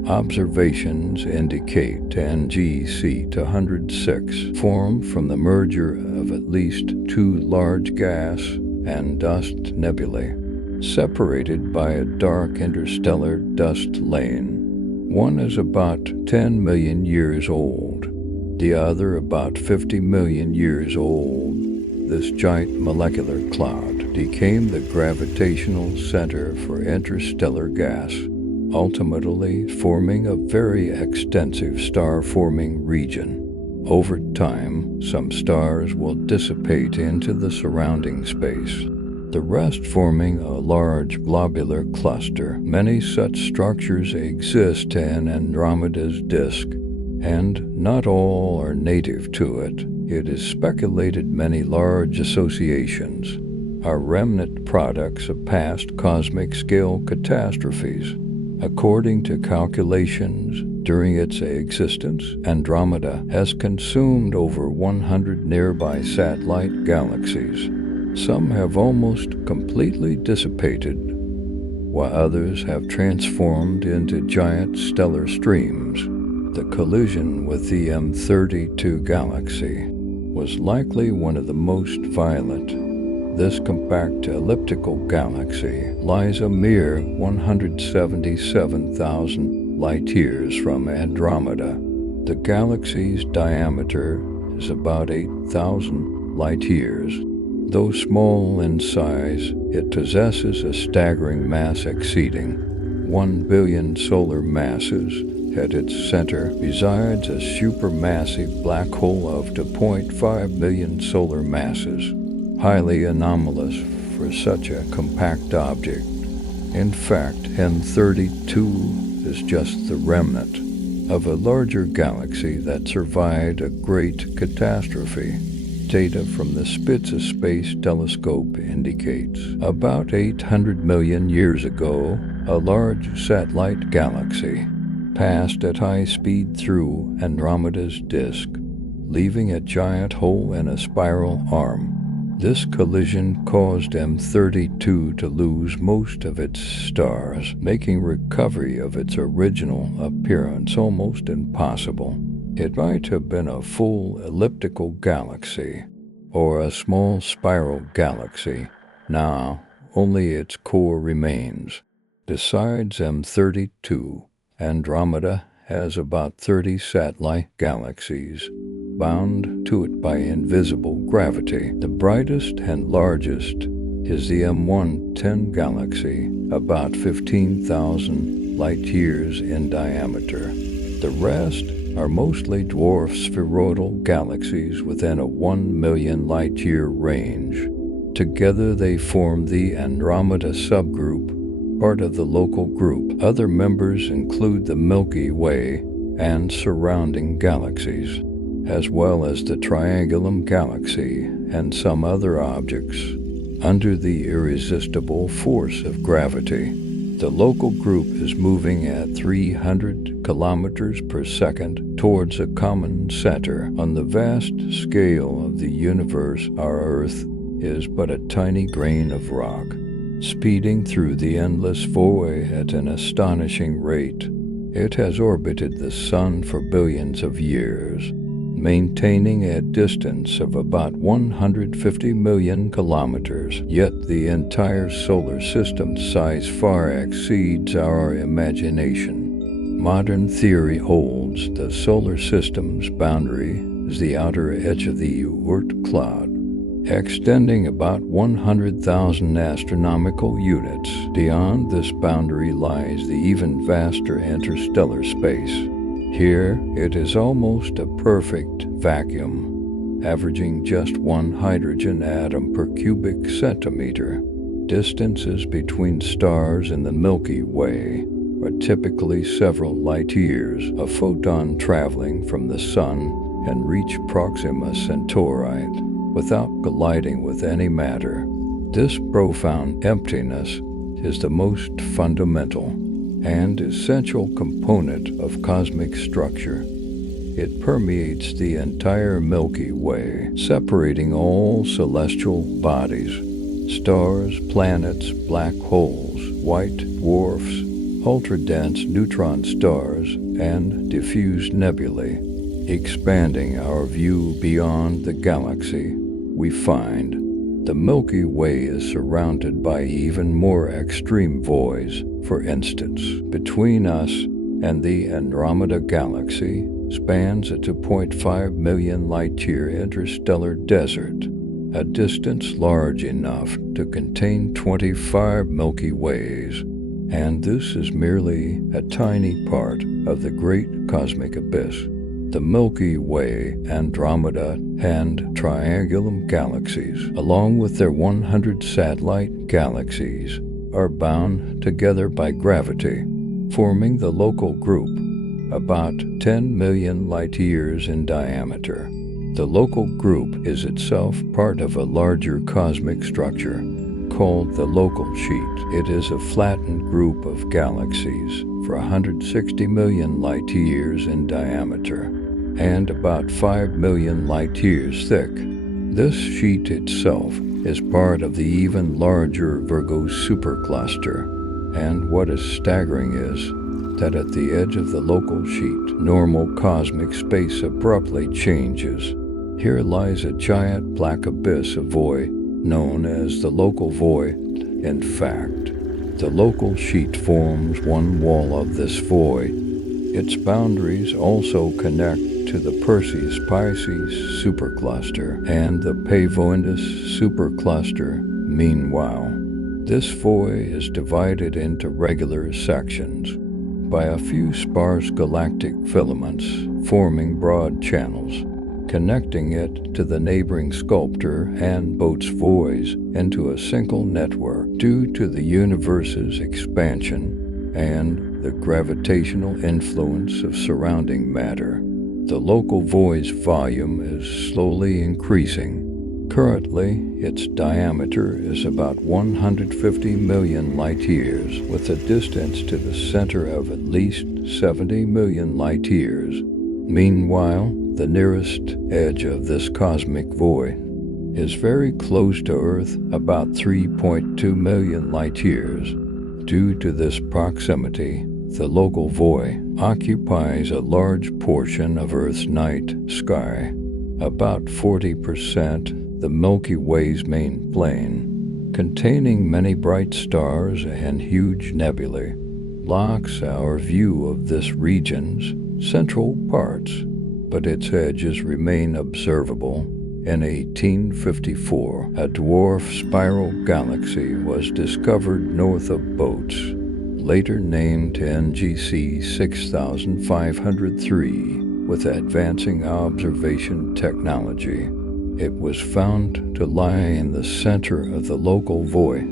Observations indicate NGC 206 formed from the merger of at least two large gas and dust nebulae, separated by a dark interstellar dust lane. One is about 10 million years old, the other about 50 million years old. This giant molecular cloud became the gravitational center for interstellar gas, ultimately forming a very extensive star-forming region. Over time, some stars will dissipate into the surrounding space, the rest forming a large globular cluster. Many such structures exist in Andromeda's disk, and not all are native to it. It is speculated many large associations are remnant products of past cosmic-scale catastrophes. According to calculations, during its existence, Andromeda has consumed over 100 nearby satellite galaxies. Some have almost completely dissipated, while others have transformed into giant stellar streams. The collision with the M32 galaxy was likely one of the most violent. This compact elliptical galaxy lies a mere 177,000 light-years from Andromeda. The galaxy's diameter is about 8,000 light-years. Though small in size, it possesses a staggering mass exceeding 1 billion solar masses. At its center resides a supermassive black hole of 2.5 million solar masses, highly anomalous for such a compact object. In fact, M32 is just the remnant of a larger galaxy that survived a great catastrophe. Data from the Spitze Space Telescope indicates about 800 million years ago, a large satellite galaxy passed at high speed through Andromeda's disk, leaving a giant hole in a spiral arm. This collision caused M32 to lose most of its stars, making recovery of its original appearance almost impossible. It might have been a full elliptical galaxy, or a small spiral galaxy. Now, only its core remains. Besides M32, Andromeda has about 30 satellite galaxies, bound to it by invisible gravity. The brightest and largest is the M110 galaxy, about 15,000 light-years in diameter. The rest are mostly dwarf spheroidal galaxies within a 1 million light-year range. Together they form the Andromeda subgroup, part of the local group. Other members include the Milky Way and surrounding galaxies. as well as the Triangulum galaxy and some other objects, under the irresistible force of gravity. The local group is moving at 300 kilometers per second towards a common center. On the vast scale of the universe, our Earth is but a tiny grain of rock, speeding through the endless void at an astonishing rate. It has orbited the Sun for billions of years, maintaining a distance of about 150 million kilometers, yet the entire solar system's size far exceeds our imagination. Modern theory holds the solar system's boundary is the outer edge of the Oort cloud, extending about 100,000 astronomical units. Beyond this boundary lies the even vaster interstellar space. Here, it is almost a perfect vacuum, averaging just one hydrogen atom per cubic centimeter. Distances between stars in the Milky Way are typically several light years. A photon traveling from the Sun can reach Proxima Centauri without colliding with any matter. This profound emptiness is the most fundamental and essential component of cosmic structure. It permeates the entire Milky Way, separating all celestial bodies, stars, planets, black holes, white dwarfs, ultra-dense neutron stars, and diffuse nebulae. Expanding our view beyond the galaxy, we find the Milky Way is surrounded by even more extreme voids. For instance, between us and the Andromeda galaxy spans a 2.5 million light-year interstellar desert, a distance large enough to contain 25 Milky Ways. And this is merely a tiny part of the great cosmic abyss. The Milky Way, Andromeda, and Triangulum galaxies, along with their 100 satellite galaxies, are bound together by gravity, forming the local group, about 10 million light-years in diameter. The local group is itself part of a larger cosmic structure called the local sheet. It is a flattened group of galaxies for 160 million light-years in diameter and about 5 million light-years thick. This sheet itself is part of the even larger Virgo supercluster, and what is staggering is that at the edge of the local sheet, normal cosmic space abruptly changes. Here lies a giant black abyss of void known as the local void. In fact, the local sheet forms one wall of this void. Its boundaries also connect to the Perseus-Pisces supercluster and the Pavoindus supercluster. Meanwhile, this void is divided into regular sections by a few sparse galactic filaments, forming broad channels, connecting it to the neighboring Sculptor and Boat's voids into a single network. Due to the universe's expansion and the gravitational influence of surrounding matter, the local void's volume is slowly increasing. Currently, its diameter is about 150 million light-years, with a distance to the center of at least 70 million light-years. Meanwhile, the nearest edge of this cosmic void is very close to Earth, about 3.2 million light-years. Due to this proximity, the local void occupies a large portion of Earth's night sky, about 40% the Milky Way's main plane, containing many bright stars and huge nebulae, blocks our view of this region's central parts, but its edges remain observable. In 1854, a dwarf spiral galaxy was discovered north of Boats, later named NGC 6503, with advancing observation technology. It was found to lie in the center of the local void.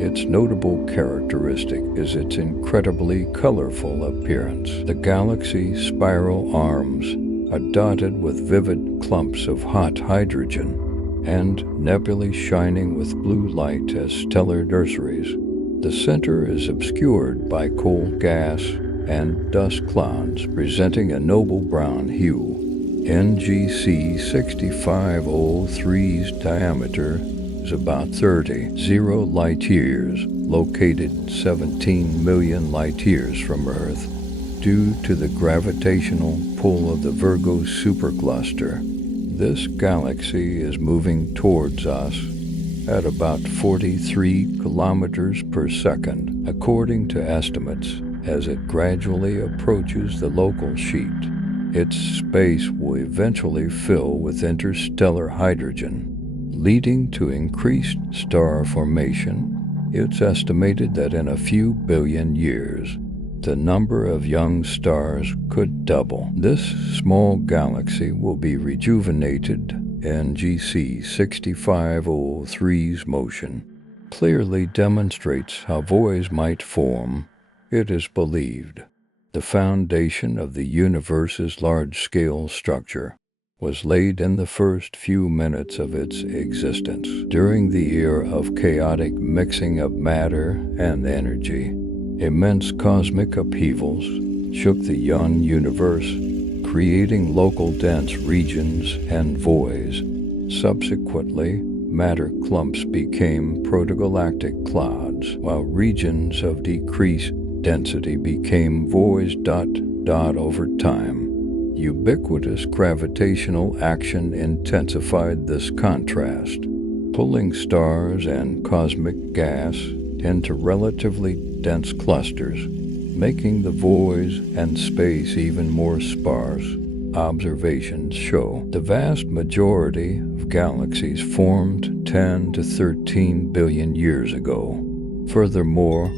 Its notable characteristic is its incredibly colorful appearance. The galaxy's spiral arms are dotted with vivid clumps of hot hydrogen and nebulae shining with blue light as stellar nurseries. The center is obscured by coal gas and dust clouds, presenting a noble brown hue. NGC 6503's diameter is about 30 light-years, located 17 million light-years from Earth, due to the gravitational pull of the Virgo supercluster. This galaxy is moving towards us at about 43 kilometers per second, according to estimates, as it gradually approaches the local sheet. Its space will eventually fill with interstellar hydrogen, leading to increased star formation. It's estimated that in a few billion years, the number of young stars could double. This small galaxy will be rejuvenated. NGC 6503's motion clearly demonstrates how voids might form. It is believed the foundation of the universe's large-scale structure was laid in the first few minutes of its existence, during the era of chaotic mixing of matter and energy. Immense cosmic upheavals shook the young universe, creating local dense regions and voids. Subsequently, matter clumps became protogalactic clouds, while regions of decreased density became voids. Over time, ubiquitous gravitational action intensified this contrast, pulling stars and cosmic gas into relatively dense clusters, making the voids and space even more sparse. Observations show the vast majority of galaxies formed 10 to 13 billion years ago. Furthermore,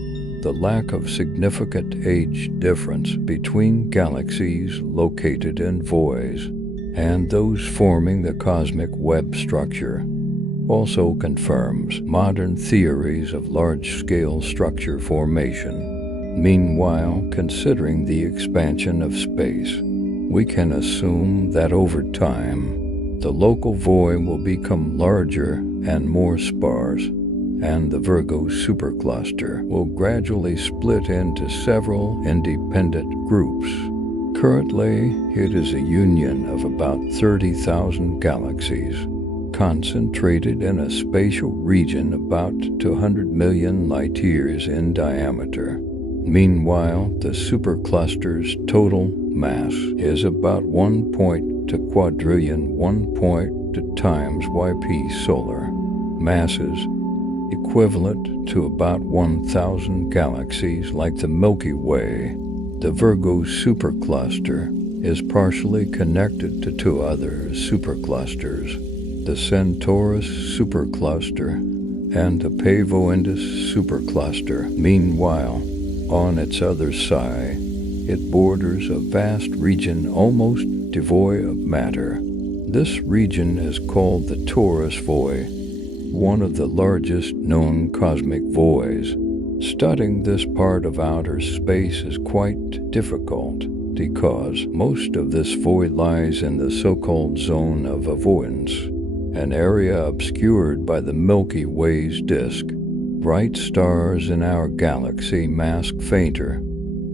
the lack of significant age difference between galaxies located in voids and those forming the cosmic web structure also confirms modern theories of large-scale structure formation. Meanwhile, considering the expansion of space, we can assume that over time, the local void will become larger and more sparse, and the Virgo supercluster will gradually split into several independent groups. Currently, it is a union of about 30,000 galaxies, concentrated in a spatial region about 200 million light-years in diameter. Meanwhile, the supercluster's total mass is about 1 quadrillion times YP solar masses, equivalent to about 1,000 galaxies like the Milky Way. The Virgo supercluster is partially connected to two other superclusters, the Centaurus supercluster and the Pavoindus supercluster. Meanwhile, on its other side, it borders a vast region almost devoid of matter. This region is called the Taurus void, one of the largest known cosmic voids. Studying this part of outer space is quite difficult because most of this void lies in the so-called zone of avoidance, an area obscured by the Milky Way's disk. Bright stars in our galaxy mask fainter,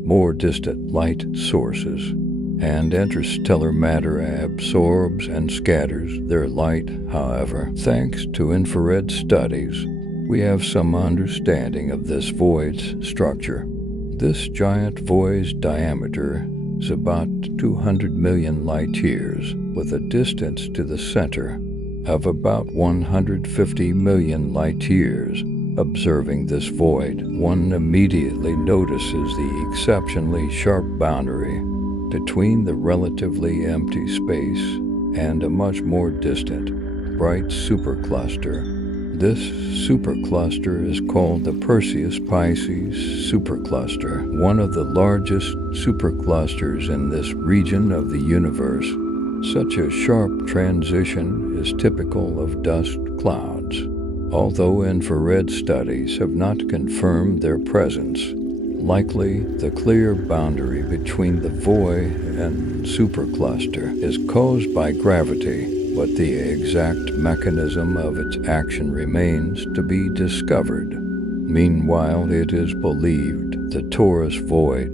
more distant light sources, and interstellar matter absorbs and scatters their light. However, thanks to infrared studies, we have some understanding of this void's structure. This giant void's diameter is about 200 million light-years, with a distance to the center of about 150 million light-years. Observing this void, one immediately notices the exceptionally sharp boundary between the relatively empty space and a much more distant, bright supercluster. This supercluster is called the Perseus-Pisces supercluster, one of the largest superclusters in this region of the universe. Such a sharp transition is typical of dust clouds. Although infrared studies have not confirmed their presence, Likely, the clear boundary between the void and supercluster is caused by gravity, but the exact mechanism of its action remains to be discovered. Meanwhile, it is believed the torus void,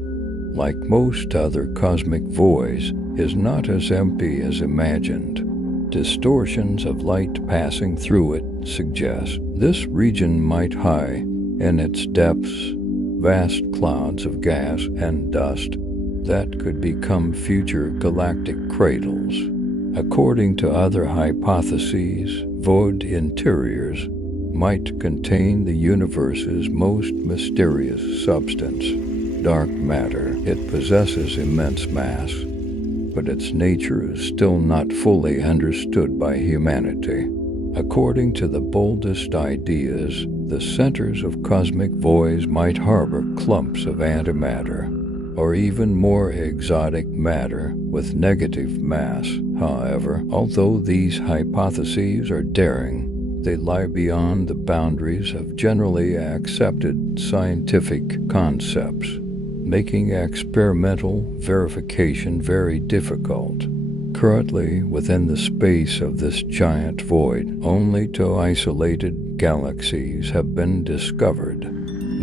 like most other cosmic voids, is not as empty as imagined. Distortions of light passing through it suggest this region might hide, in its depths, vast clouds of gas and dust that could become future galactic cradles. According to other hypotheses, void interiors might contain the universe's most mysterious substance, dark matter. It possesses immense mass, but its nature is still not fully understood by humanity. According to the boldest ideas, the centers of cosmic voids might harbor clumps of antimatter, or even more exotic matter with negative mass. However, although these hypotheses are daring, they lie beyond the boundaries of generally accepted scientific concepts, making experimental verification very difficult. Currently, within the space of this giant void, only two isolated galaxies have been discovered.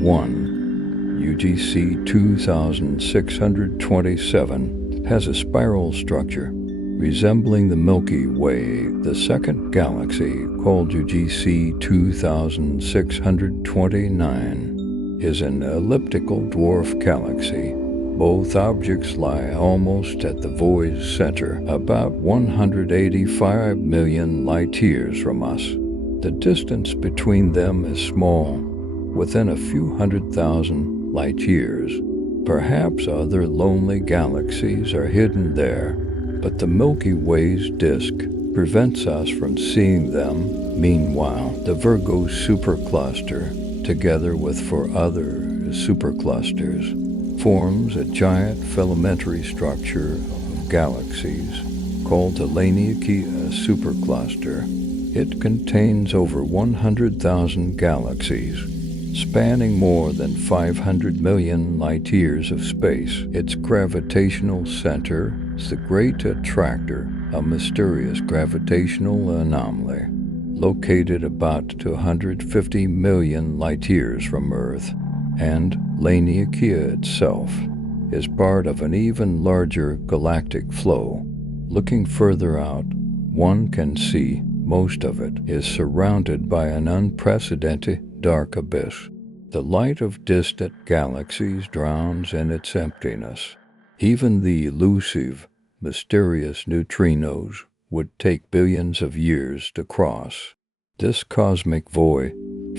1. UGC 2627 has a spiral structure resembling the Milky Way. The second galaxy, called UGC 2629, is an elliptical dwarf galaxy. Both objects lie almost at the void's center, about 185 million light-years from us. The distance between them is small, within a few 100,000 light-years. Perhaps other lonely galaxies are hidden there, but the Milky Way's disk prevents us from seeing them. Meanwhile, the Virgo supercluster, together with four other superclusters, forms a giant filamentary structure of galaxies called the Laniakea supercluster. It contains over 100,000 galaxies, spanning more than 500 million light-years of space. Its gravitational center is the Great Attractor, a mysterious gravitational anomaly, located about 250 million light-years from Earth. And Laniakea itself is part of an even larger galactic flow. Looking further out, one can see most of it is surrounded by an unprecedented dark abyss. The light of distant galaxies drowns in its emptiness. Even the elusive, mysterious neutrinos would take billions of years to cross this cosmic void.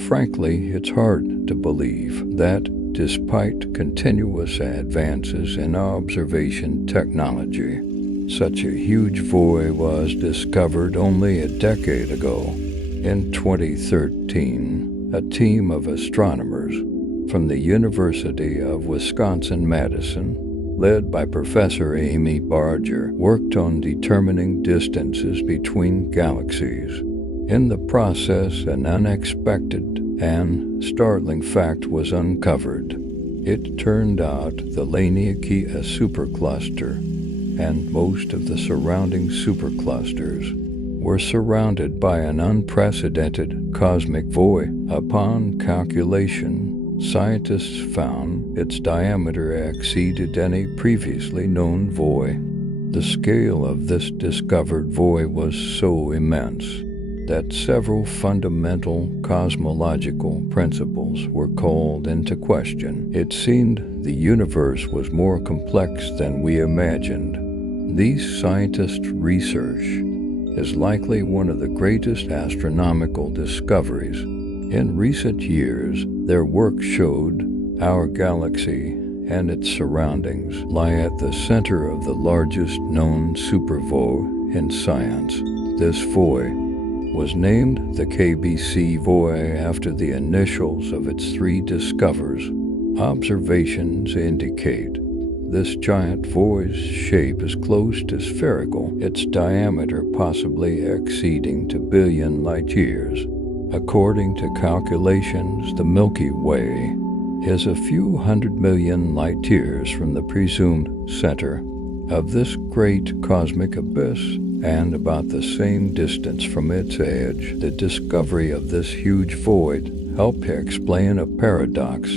Frankly, it's hard to believe that, despite continuous advances in observation technology, such a huge void was discovered only a decade ago. In 2013, a team of astronomers from the University of Wisconsin-Madison, led by Professor Amy Barger, worked on determining distances between galaxies. In the process, an unexpected and startling fact was uncovered. It turned out the Laniakea supercluster and most of the surrounding superclusters were surrounded by an unprecedented cosmic void. Upon calculation, scientists found its diameter exceeded any previously known void. The scale of this discovered void was so immense that several fundamental cosmological principles were called into question. It seemed the universe was more complex than we imagined. These scientists' research is likely one of the greatest astronomical discoveries. In recent years, their work showed our galaxy and its surroundings lie at the center of the largest known supervoid in science. This void was named the KBC void after the initials of its three discoverers. Observations indicate this giant void's shape is close to spherical, its diameter possibly exceeding 2 billion light-years. According to calculations, the Milky Way is a few 100 million light-years from the presumed center of this great cosmic abyss, and about the same distance from its edge. The discovery of this huge void helped explain a paradox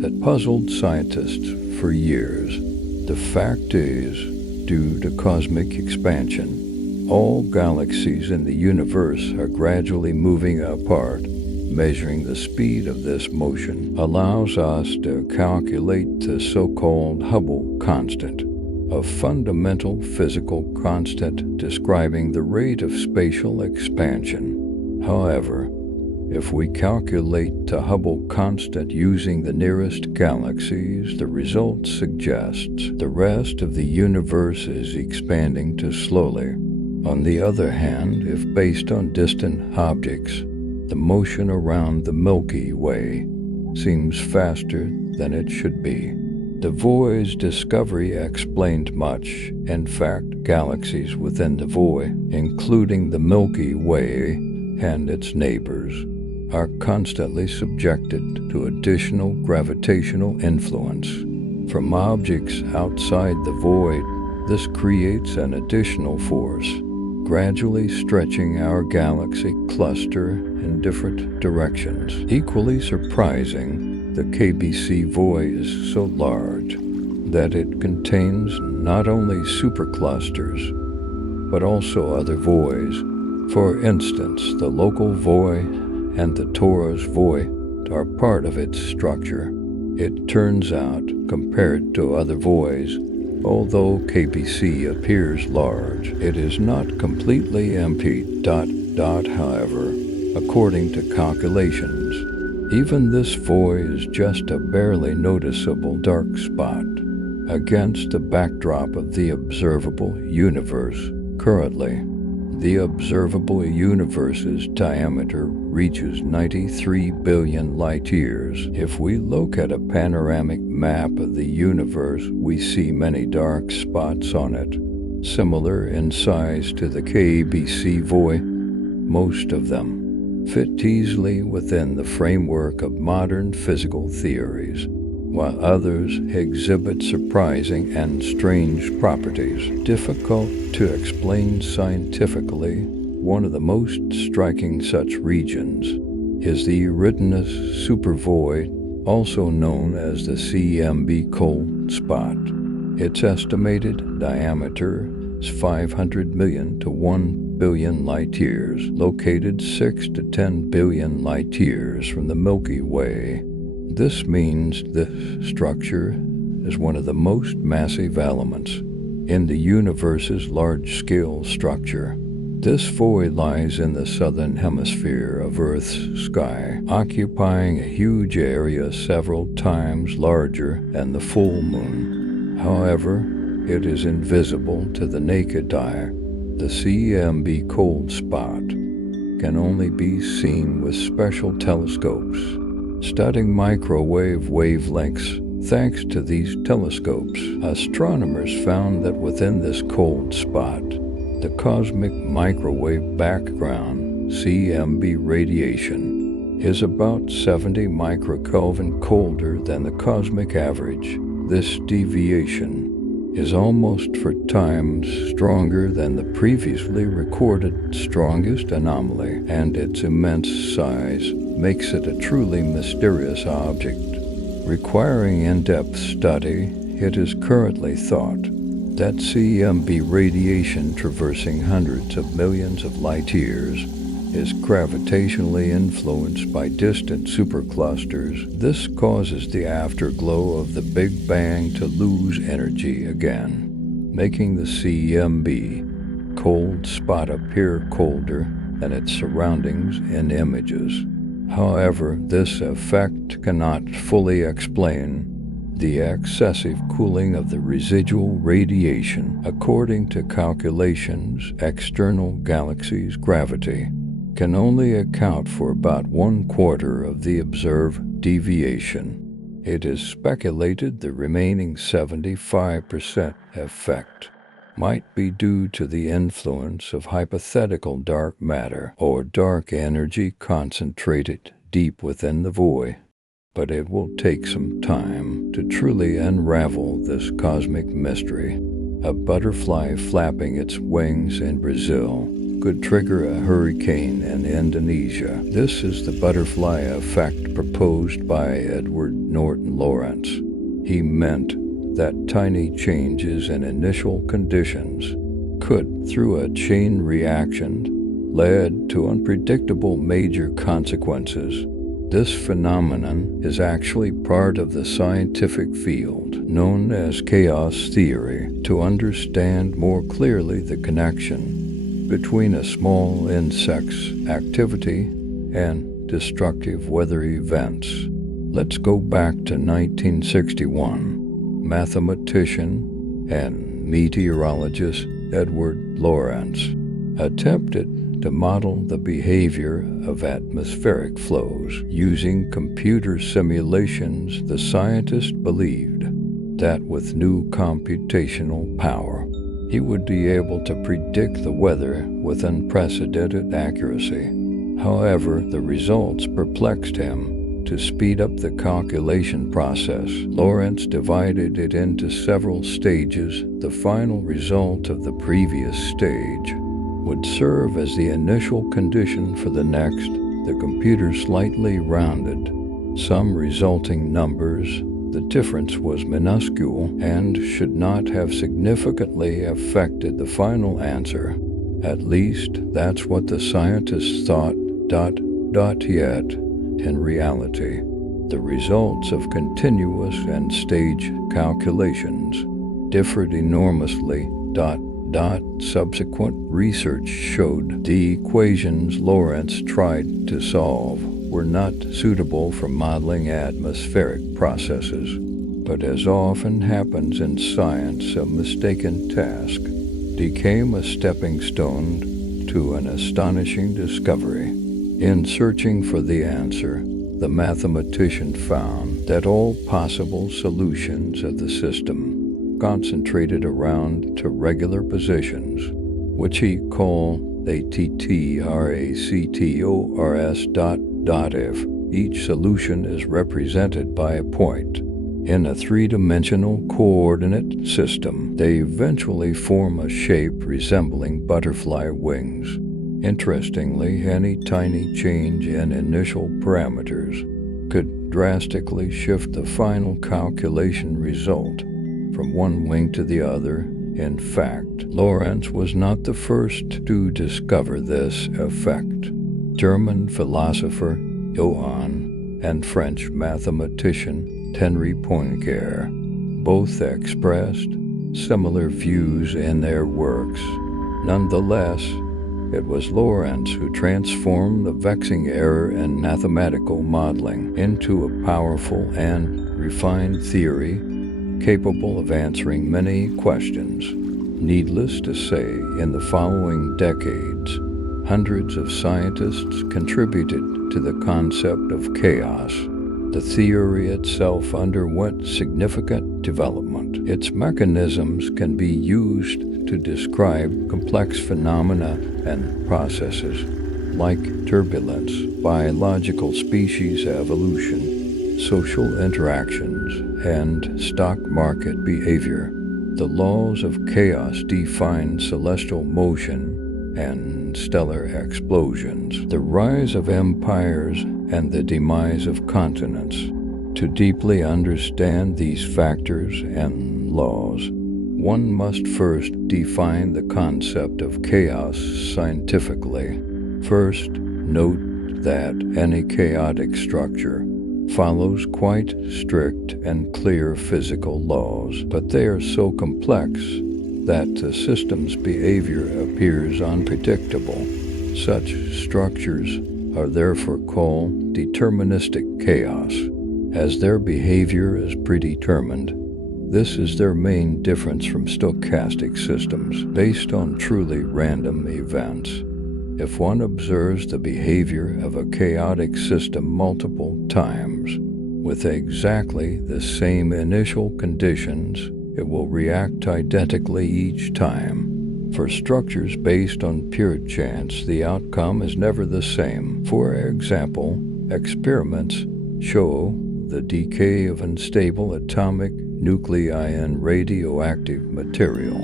that puzzled scientists for years. The fact is, due to cosmic expansion, all galaxies in the universe are gradually moving apart. Measuring the speed of this motion allows us to calculate the so-called Hubble constant, a fundamental physical constant describing the rate of spatial expansion. However, if we calculate the Hubble constant using the nearest galaxies, the result suggests the rest of the universe is expanding too slowly. On the other hand, if based on distant objects, the motion around the Milky Way seems faster than it should be. The void's discovery explained much. In fact, galaxies within the void, including the Milky Way and its neighbors, are constantly subjected to additional gravitational influence from objects outside the void. This creates an additional force, gradually stretching our galaxy cluster in different directions. Equally surprising, the KBC void is so large that it contains not only superclusters, but also other voids. For instance, the local void and the torus void are part of its structure. It turns out, compared to other voids, although KBC appears large, it is not completely empty. However, according to calculations, even this void is just a barely noticeable dark spot against the backdrop of the observable universe. Currently, the observable universe's diameter reaches 93 billion light-years. If we look at a panoramic map of the universe, we see many dark spots on it, similar in size to the KBC void. Most of them fit easily within the framework of modern physical theories, while others exhibit surprising and strange properties difficult to explain scientifically. One of the most striking such regions is the Eridanus supervoid, also known as the CMB cold spot. Its estimated diameter is 500 million to 1 billion light-years, located 6 to 10 billion light-years from the Milky Way. This means this structure is one of the most massive elements in the universe's large-scale structure. This void lies in the southern hemisphere of Earth's sky, occupying a huge area several times larger than the full moon. However, it is invisible to the naked eye. The CMB cold spot can only be seen with special telescopes, studying microwave wavelengths. Thanks to these telescopes, astronomers found that within this cold spot, the cosmic microwave background, CMB radiation, is about 70 microkelvin colder than the cosmic average. This deviation is almost 4 times stronger than the previously recorded strongest anomaly, and its immense size makes it a truly mysterious object. Requiring in-depth study, it is currently thought that CMB radiation traversing hundreds of millions of light-years is gravitationally influenced by distant superclusters. This causes the afterglow of the Big Bang to lose energy again, making the CMB cold spot appear colder than its surroundings in images. However, this effect cannot fully explain the excessive cooling of the residual radiation. According to calculations, external galaxies' gravity can only account for about 1/4 of the observed deviation. It is speculated the remaining 75% effect might be due to the influence of hypothetical dark matter or dark energy concentrated deep within the void. but it will take some time to truly unravel this cosmic mystery. A butterfly flapping its wings in Brazil could trigger a hurricane in Indonesia. This is the butterfly effect proposed by Edward Norton Lawrence. He meant that tiny changes in initial conditions could, through a chain reaction, lead to unpredictable major consequences. This phenomenon is actually part of the scientific field known as chaos theory. To understand more clearly the connection between a small insect's activity and destructive weather events, let's go back to 1961. Mathematician and meteorologist Edward Lawrence attempted to model the behavior of atmospheric flows. Using computer simulations, the scientist believed that with new computational power, he would be able to predict the weather with unprecedented accuracy. However, the results perplexed him. To speed up the calculation process, Lawrence divided it into several stages. The final result of the previous stage would serve as the initial condition for the next. The computer slightly rounded some resulting numbers. The difference was minuscule and should not have significantly affected the final answer. At least that's what the scientists thought. Yet, in reality, the results of continuous and stage calculations differed enormously. Subsequent research showed the equations Lawrence tried to solve were not suitable for modeling atmospheric processes. But as often happens in science, a mistaken task became a stepping stone to an astonishing discovery. In searching for the answer, the mathematician found that all possible solutions of the system concentrated around two regular positions, which he called tractors. If each solution is represented by a point in a three-dimensional coordinate system, they eventually form a shape resembling butterfly wings. Interestingly, any tiny change in initial parameters could drastically shift the final calculation result from one wing to the other. In fact, Lawrence was not the first to discover this effect. German philosopher Johann and French mathematician Henri Poincaré both expressed similar views in their works. Nonetheless, it was Lawrence who transformed the vexing error in mathematical modeling into a powerful and refined theory capable of answering many questions. Needless to say, in the following decades, hundreds of scientists contributed to the concept of chaos. The theory itself underwent significant development. Its mechanisms can be used to describe complex phenomena and processes like turbulence, biological species evolution, social interactions, and stock market behavior. The laws of chaos define celestial motion and stellar explosions, the rise of empires, and the demise of continents. To deeply understand these factors and laws, one must first define the concept of chaos scientifically. First, note that any chaotic structure follows quite strict and clear physical laws, but they are so complex that the system's behavior appears unpredictable. Such structures are therefore called deterministic chaos, as their behavior is predetermined. This is their main difference from stochastic systems, based on truly random events. If one observes the behavior of a chaotic system multiple times, with exactly the same initial conditions, it will react identically each time. For structures based on pure chance, the outcome is never the same. For example, experiments show the decay of unstable atomic nuclei and radioactive material,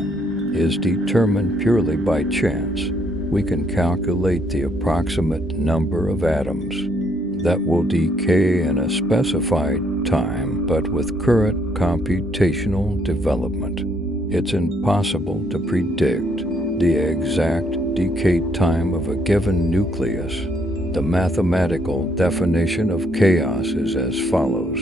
is determined purely by chance, we can calculate the approximate number of atoms that will decay in a specified time, but with current computational development, it's impossible to predict the exact decay time of a given nucleus. The mathematical definition of chaos is as follows.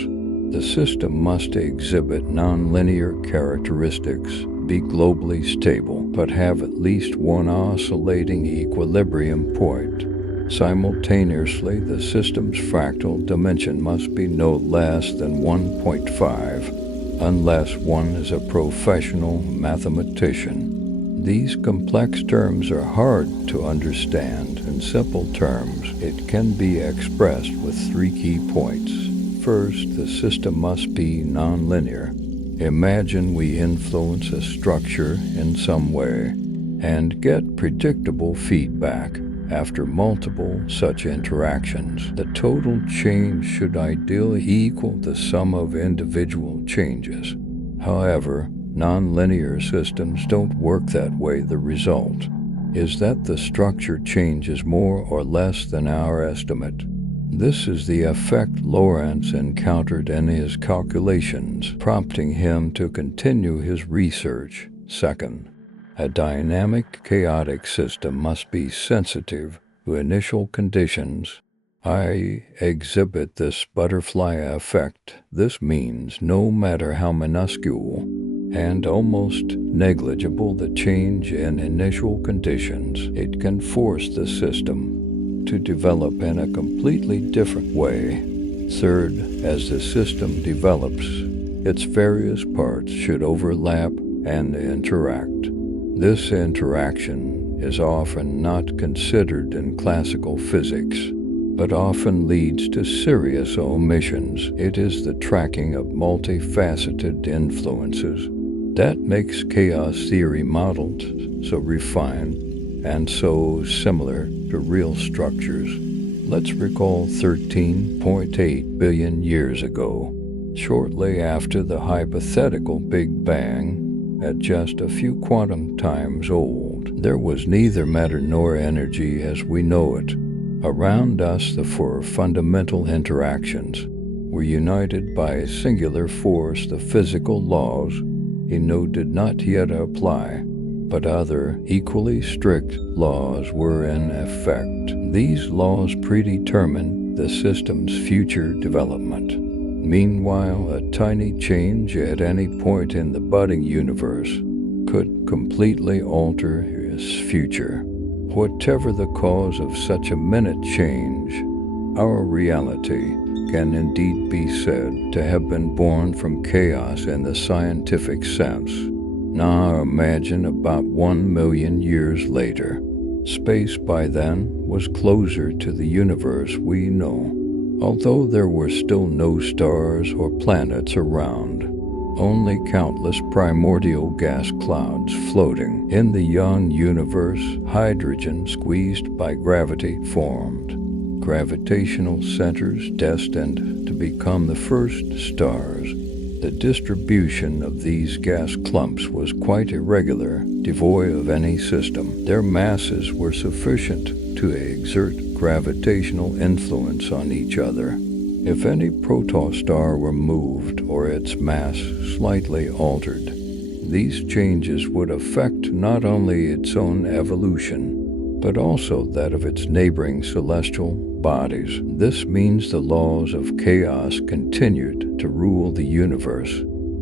The system must exhibit nonlinear characteristics, be globally stable, but have at least one oscillating equilibrium point. Simultaneously, the system's fractal dimension must be no less than 1.5, unless one is a professional mathematician. These complex terms are hard to understand. In simple terms, it can be expressed with 3 key points. First, the system must be nonlinear. Imagine we influence a structure in some way and get predictable feedback. After multiple such interactions, the total change should ideally equal the sum of individual changes. However, nonlinear systems don't work that way. The result is that the structure changes more or less than our estimate. This is the effect Lorentz encountered in his calculations, prompting him to continue his research. Second, a dynamic, chaotic system must be sensitive to initial conditions. I exhibit this butterfly effect. This means no matter how minuscule and almost negligible the change in initial conditions, it can force the system to develop in a completely different way. Third, as the system develops, its various parts should overlap and interact. This interaction is often not considered in classical physics, but often leads to serious omissions. It is the tracking of multifaceted influences that makes chaos theory models so refined and so similar to real structures. Let's recall 13.8 billion years ago, shortly after the hypothetical Big Bang. At just a few quantum times old, there was neither matter nor energy as we know it. Around us, the 4 fundamental interactions were united by a singular force. The physical laws he knew did not yet apply, but other, equally strict laws were in effect. These laws predetermined the system's future development. Meanwhile, a tiny change at any point in the budding universe could completely alter his future. Whatever the cause of such a minute change, our reality can indeed be said to have been born from chaos in the scientific sense. Now imagine about 1 million years later. Space by then was closer to the universe we know. Although there were still no stars or planets around, only countless primordial gas clouds floating in the young universe, hydrogen squeezed by gravity formed. Gravitational centers destined to become the first stars. The distribution of these gas clumps was quite irregular, devoid of any system. Their masses were sufficient to exert gravitational influence on each other. If any protostar were moved or its mass slightly altered, these changes would affect not only its own evolution, but also that of its neighboring celestial bodies. This means the laws of chaos continued to rule the universe.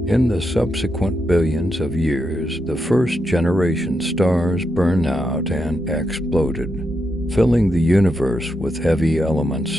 In the subsequent billions of years, the first generation stars burned out and exploded, filling the universe with heavy elements.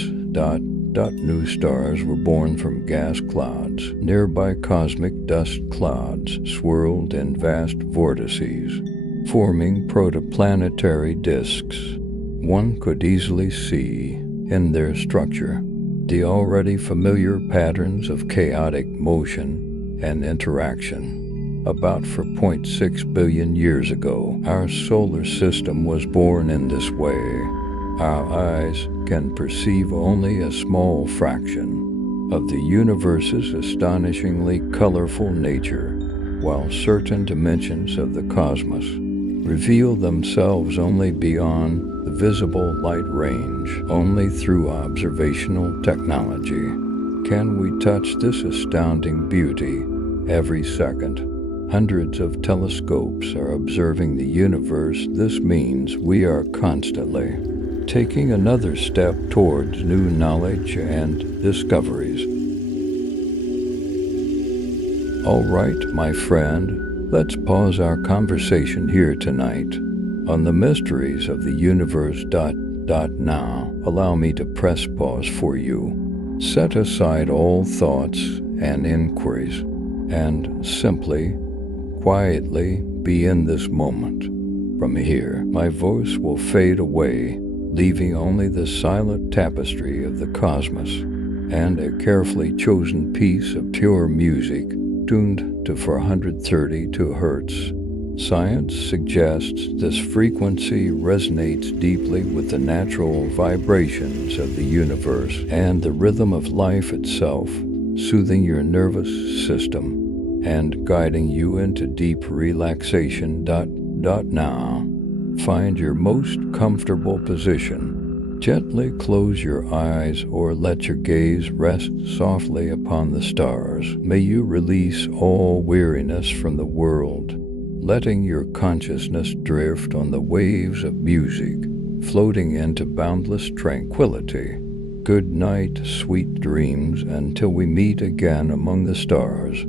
New stars were born from gas clouds. Nearby cosmic dust clouds swirled in vast vortices, forming protoplanetary disks. One could easily see in their structure the already familiar patterns of chaotic motion and interaction. About 4.6 billion years ago, our solar system was born in this way. Our eyes can perceive only a small fraction of the universe's astonishingly colorful nature, while certain dimensions of the cosmos reveal themselves only beyond the visible light range. Only through observational technology can we touch this astounding beauty. Every second, hundreds of telescopes are observing the universe. This means we are constantly taking another step towards new knowledge and discoveries. All right, my friend, let's pause our conversation here tonight on the mysteries of the universe. Now, allow me to press pause for you. Set aside all thoughts and inquiries and simply, quietly be in this moment. From here, my voice will fade away, leaving only the silent tapestry of the cosmos and a carefully chosen piece of pure music tuned to 432 Hz. Science suggests this frequency resonates deeply with the natural vibrations of the universe and the rhythm of life itself, soothing your nervous system and guiding you into deep relaxation. Now, find your most comfortable position. Gently close your eyes or let your gaze rest softly upon the stars. May you release all weariness from the world, letting your consciousness drift on the waves of music, floating into boundless tranquility. Good night, sweet dreams, until we meet again among the stars.